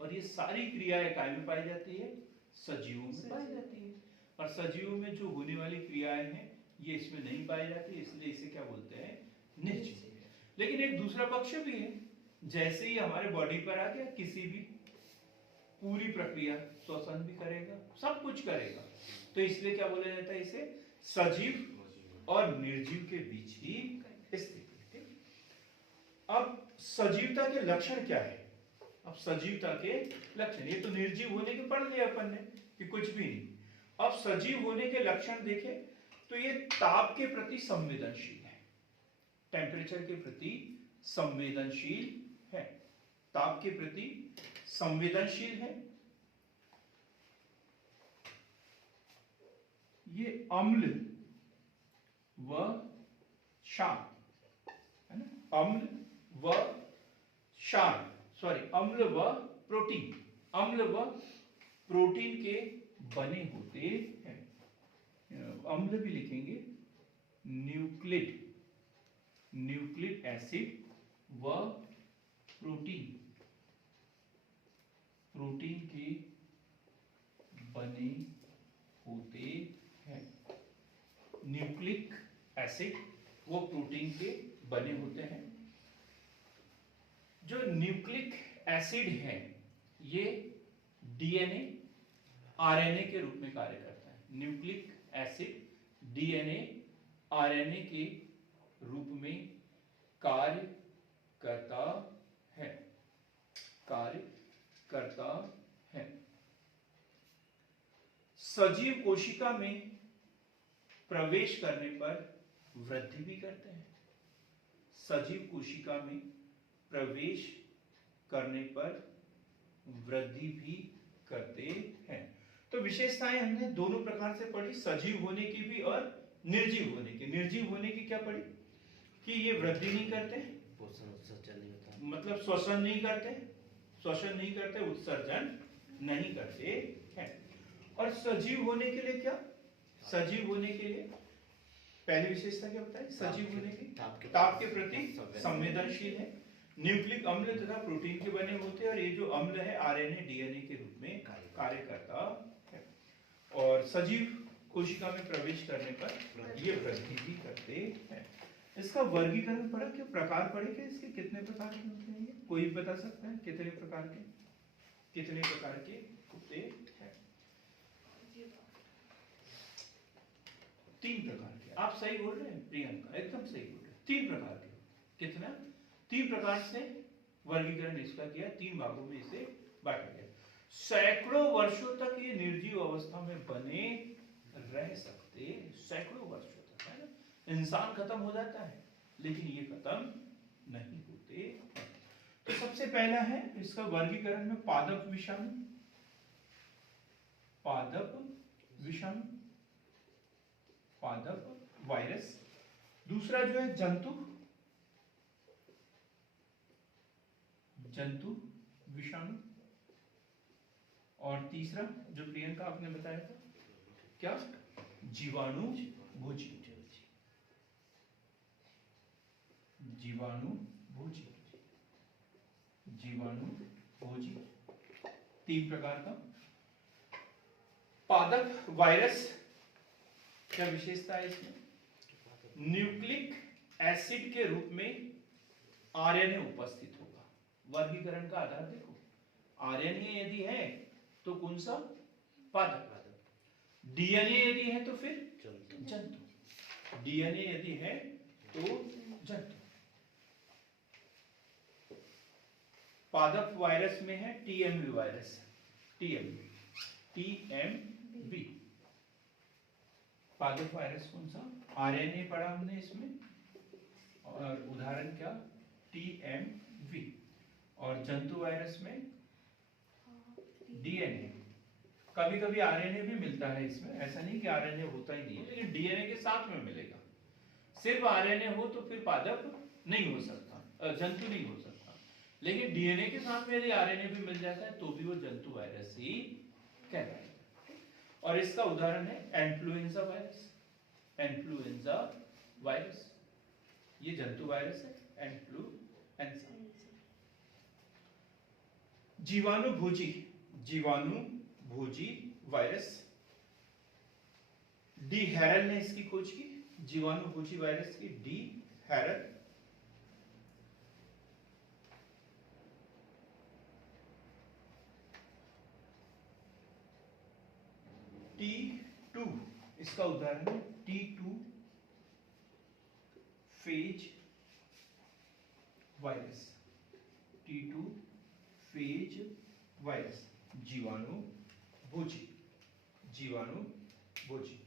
और ये सारी क्रियाएं काय में पाई जाती है, सजीवों में पाई जाती है, और सजीवों में जो होने वाली क्रियाएं हैं ये इसमें नहीं पाई जाती, इसलिए इसे क्या बोलते हैं, निर्जीव। लेकिन एक दूसरा पक्ष भी है, जैसे ही हमारे बॉडी पर आ गया, किसी भी पूरी प्रक्रिया, श्वसन भी करेगा, सब कुछ करेगा, तो इसलिए क्या बोला जाता है, इसे सजीव और निर्जीव के बीच की स्थिति। अब सजीवता के लक्षण क्या है? अब सजीवता के लक्षण, ये तो निर्जीव होने के पढ़ लिया अपन ने कि कुछ भी नहीं। अब सजीव होने के लक्षण देखें तो ये ताप के प्रति संवेदनशील है, टेम्परेचर के प्रति संवेदनशील है, ताप के प्रति संवेदनशील है। ये अम्ल व क्षार है ना, अम्ल व क्षार, सॉरी अम्ल व प्रोटीन, अम्ल व प्रोटीन के बने होते हैं। अम्ल भी लिखेंगे, न्यूक्लिक एसिड व प्रोटीन प्रोटीन के बने होते हैं। न्यूक्लिक एसिड वो प्रोटीन के बने होते हैं। जो न्यूक्लिक एसिड है ये डीएनए आरएनए के रूप में कार्य करता है। न्यूक्लिक एसिड डीएनए आरएनए के रूप में कार्य करता है, कार्य करता है। सजीव कोशिका में प्रवेश करने पर वृद्धि भी करते हैं। सजीव कोशिका में प्रवेश करने पर वृद्धि भी करते हैं। तो विशेषताएं हमने दोनों प्रकार से पढ़ी, सजीव होने की भी और निर्जीव होने की। निर्जीव होने की क्या पढ़ी कि ये वृद्धि नहीं करते, पोषण उत्सर्जन नहीं होता, मतलब श्वसन नहीं करते, श्वसन नहीं करते, उत्सर्जन नहीं करते हैं। और सजीव होने के लिए क्या, सजीव होने के लिए पहली विशेषता क्या बताए, सजीव होने की ताप के प्रति संवेदनशील है, न्यूक्लिक अम्ल तथा प्रोटीन के बने होते हैं, और ये जो अम्ल है आरएनए डीएनए के रूप में कार्य करता है। और सजीव कोशिका में प्रवेश करने पर ये वृद्धि भी करते हैं। इसका वर्गीकरण पढ़ा, क्या प्रकार पढ़े, क्या इसके कितने प्रकार के होते हैं, ये कोई बता सकता है कितने प्रकार के होते हैं? 3 प्रकार के। आप सही बोल रहे हैं प्रियंका, एकदम सही बोल रहे हैं। 3 प्रकार के। कितना? 3 प्रकार से वर्गीकरण इसका किया, 3 भागों में इसे बांटा गया। सैकड़ों वर्षों तक ये निर्जीव अवस्था में बने रह सकते, सैकड़ों वर्षों तक, है ना। इंसान खत्म हो जाता है लेकिन ये खत्म नहीं होते। तो सबसे पहला है इसका वर्गीकरण में पादप विषाणु, पादप विषाणु, पादप वायरस। दूसरा जो है जंतु, जंतु विषाणु। और तीसरा जो प्रियंका आपने बताया था क्या, जीवाणु भोजी, जीवाणु भोजी, जीवाणु भोजी। 3 प्रकार का। पादप वायरस क्या विशेषता है इसमें, न्यूक्लिक एसिड के रूप में आरएनए उपस्थित होगा। वर्गीकरण का आधार देखो, आरएनए यदि है तो कौन सा, पादप। डीएनए यदि है तो फिर जंतु। डीएनए यदि है तो जंतु। पादप वायरस में है टीएमवी वायरस, टीएमवी, टीएमवी। पादप वायरस कौन सा, आरएनए पढ़ा हमने इसमें, और उदाहरण क्या, टीएमवी। और जंतु वायरस में डीएनए। कभी कभी आरएनए भी मिलता है इसमें, ऐसा नहीं कि आरएनए होता ही नहीं है, लेकिन डीएनए के साथ में मिलेगा। सिर्फ आरएनए हो तो फिर पादप नहीं हो सकता, जंतु नहीं हो सकता। लेकिन डीएनए के साथ में यदि आरएनए भी मिल जाता है तो भी वो जंतु वायरस ही कहलाता है। और इसका उदाहरण है इन्फ्लुएंजा वायरस, इन्फ्लुएंजा वायरस, ये जंतु वायरस है, इन्फ्लुएंजा। जीवाणु भोजी, जीवाणु भोजी वायरस, डी हैरल ने इसकी खोज की, जीवाणु भोजी वायरस की, डी हैरल। T2 इसका उदाहरण है, T2 phase virus, T2 phase virus, जीवाणु भोजी, जीवाणु भोजी।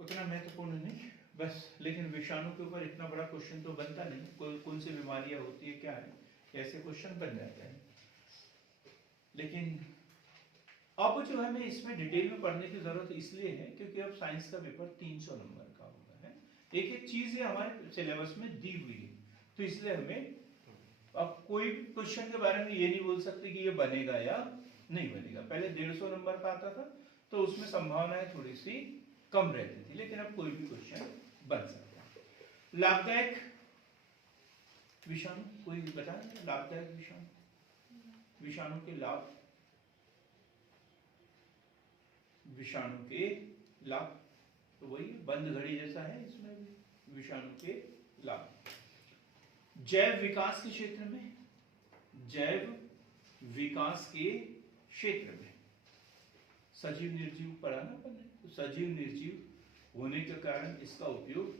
उतना महत्वपूर्ण नहीं बस, लेकिन विषाणु के ऊपर इतना बड़ा क्वेश्चन तो बनता नहीं, कौन सी बीमारियां होती है क्या है, ऐसे क्वेश्चन बन जाते हैं। लेकिन अब जो हमें इसमें डिटेल में पढ़ने की जरूरत इसलिए है क्योंकि अब साइंस का पेपर 300 नंबर का होगा है, एक एक चीज है हमारे सिलेबस में दी हुई है, तो इसलिए हमें अब कोई भी क्वेश्चन के बारे में ये नहीं बोल सकते कि ये बनेगा या नहीं बनेगा। पहले 150 नंबर का आता था तो उसमें संभावनाएं थोड़ी सी कम रहती थी, लेकिन अब कोई भी क्वेश्चन बन सकता है। लाभदायक विषाणु कोई बताएं लाभदायक विषाणु, विषाणु के लाभ, विषाणु के लाभ तो वही बंद घड़ी जैसा है इसमें भी विषाणु के लाभ। जैव विकास के क्षेत्र में, जैव विकास के क्षेत्र में सजीव निर्जीव पढ़ाना पड़े, तो सजीव निर्जीव होने के कारण इसका उपयोग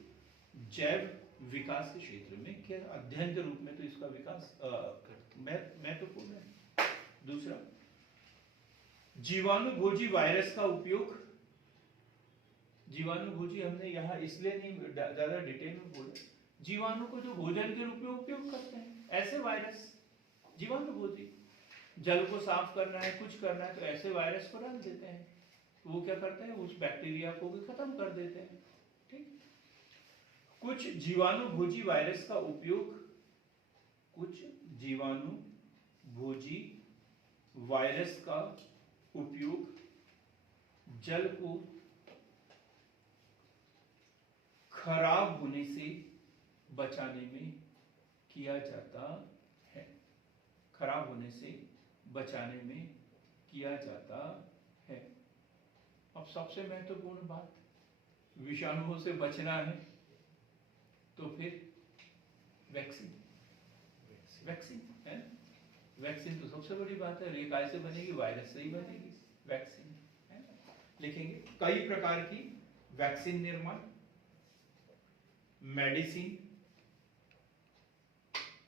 जैव विकास के क्षेत्र में क्या अध्ययन के रूप में तो इसका विकास महत्वपूर्ण है। दूसरा, जीवाणुभोजी वायरस का उपयोग, जीवाणुभोजी हमने यहाँ इसलिए नहीं ज्यादा डिटेल में बोला, जीवाणु को जो भोजन के रूप में उपयोग करते हैं ऐसे वायरस जीवाणुभोजी, जल को साफ करना है कुछ करना है तो ऐसे वायरस को डाल देते हैं, तो वो क्या करते हैं उस बैक्टीरिया को भी खत्म कर देते हैं। ठीक, कुछ जीवाणुभोजी वायरस का उपयोग, कुछ जीवाणुभोजी वायरस का उपयोग जल को खराब होने से बचाने में किया जाता है, खराब होने से बचाने में किया जाता है। अब सबसे महत्वपूर्ण बात, विषाणुओं से बचना है तो फिर वैक्सीन, वैक्सीन है, वैक्सीन तो सबसे बड़ी बात है। ये कैसे बनेगी, वायरस से ही बनेगी वैक्सीन है। लिखेंगे कई प्रकार की वैक्सीन निर्माण, मेडिसिन,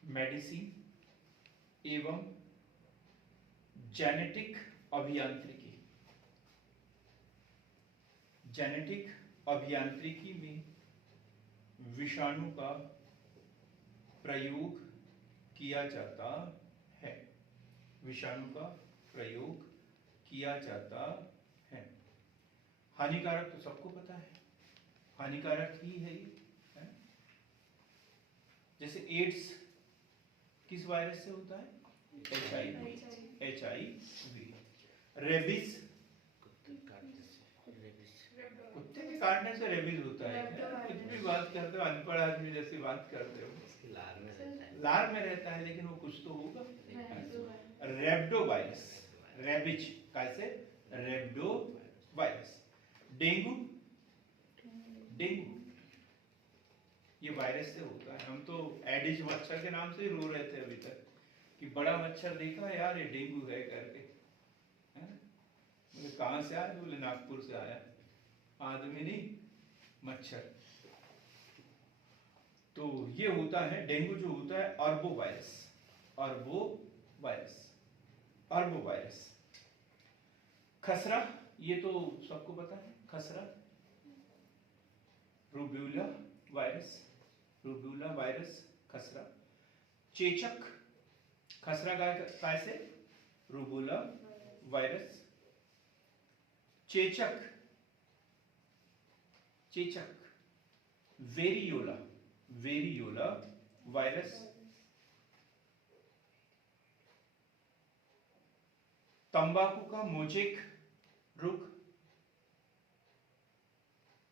मेडिसिन एवं जेनेटिक अभियांत्रिकी, जेनेटिक अभियांत्रिकी में विषाणु का प्रयोग किया जाता है, विषाणु का प्रयोग किया जाता है। हानिकारक तो सबको पता है, हानिकारक ही है ये है? जैसे एड्स किस वायरस से होता है, HIV, रेबीज कुत्ते के काटने से रेबीज होता है, कुछ भी बात करते हो अनपढ़ आदमी जैसी बात करते हो, लार में रहता है लेकिन वो कुछ तो होगा। रेब्डो वायरस, रेबिज कैसे, रेब्डो वायरस। डेंगू, डेंगू ये वायरस से होता है। हम तो एडिस मच्छर के नाम से ही रो रहे थे अभी तक कि बड़ा मच्छर देखा है यार ये डेंगू है करके, बोले कहाँ से आया, बोले नागपुर से आया, आदमी नहीं मच्छर। तो ये होता है डेंगू, जो होता है अर्बो वायरस, अर्बो वायरस, अर्बो वायरस। खसरा ये तो सबको पता है, खसरा, रूबेला वायरस, रूबेला वायरस, खसरा। चेचक, खसरा कैसे, रूबेला वायरस। चेचक, चेचक, वेरियोला, वेरियोला वायरस। तंबाकू का मोजेक रोग,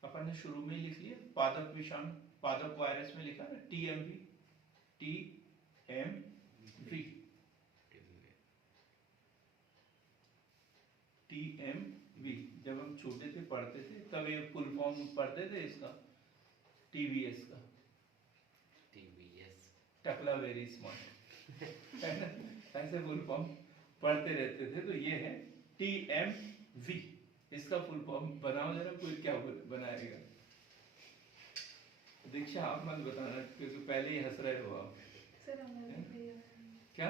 अपन ने शुरू में लिख लिया, पादप विषाणु, पादप वायरस में लिखा ना TMV, TMV, TMV। जब हम छोटे थे पढ़ते थे तब ये फुल फॉर्म पढ़ते थे इसका, TVS का, TVS, टकला वेरी स्मार्ट, ऐसे फुल फॉर्म पढ़ते रहते थे। तो ये है TMV, इसका फुल फॉर्म बनाओ जरा, कोई क्या बनाएगा। दीक्षा आप मत बताना क्योंकि पहले ही हंस रहे हो आप। सर हमारे क्या,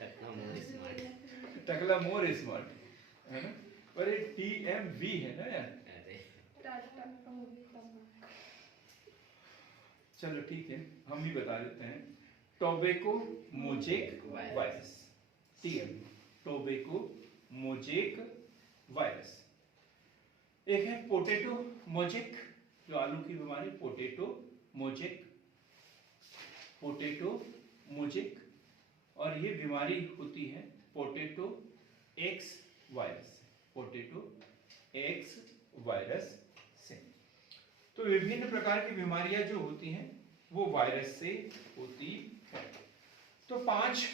टकला मोर स्मार्ट, टकला मोर स्मार्ट है ना, पर ये TMV है ना यार। टाटा का मूवी चलो ठीक है, हम भी बता देते हैं। Tobacco mosaic virus, TMV, tobacco mosaic virus. एक है पोटैटो मोजेक, जो आलू की बीमारी, पोटैटो मोजेक, पोटैटो मोजेक। और ये बीमारी होती है potato x virus, potato x virus से। तो विभिन्न प्रकार की बीमारियां जो होती हैं वो वायरस से होती है। तो 5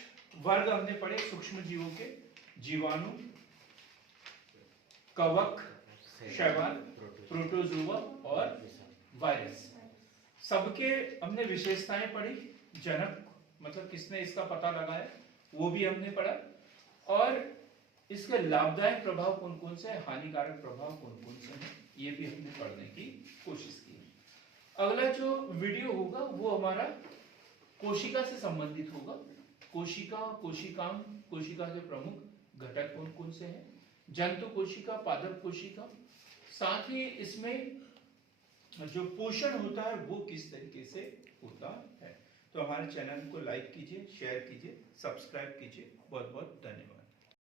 वर्ग हमने पढ़े सूक्ष्म जीवों के, जीवाणु, कवक, शैवाल, प्रोटोजोआ और वायरस। सबके हमने विशेषताएं पढ़ी, जनक मतलब किसने इसका पता लगाया वो भी हमने पढ़ा, और इसके लाभदायक प्रभाव कौन कौन से, हानिकारक प्रभाव कौन कौन से हैं, ये भी हमने पढ़ने की कोशिश की। अगला जो वीडियो होगा वो हमारा कोशिका से संबंधित होगा। कोशिका, कोशिकांग, कोशिका के प्रमुख घटक कौन कौन से हैं, जंतु कोशिका, पादप कोशिका, साथ ही इसमें जो पोषण होता है वो किस तरीके से होता है। तो हमारे चैनल को लाइक कीजिए, शेयर कीजिए, सब्सक्राइब कीजिए। बहुत बहुत धन्यवाद।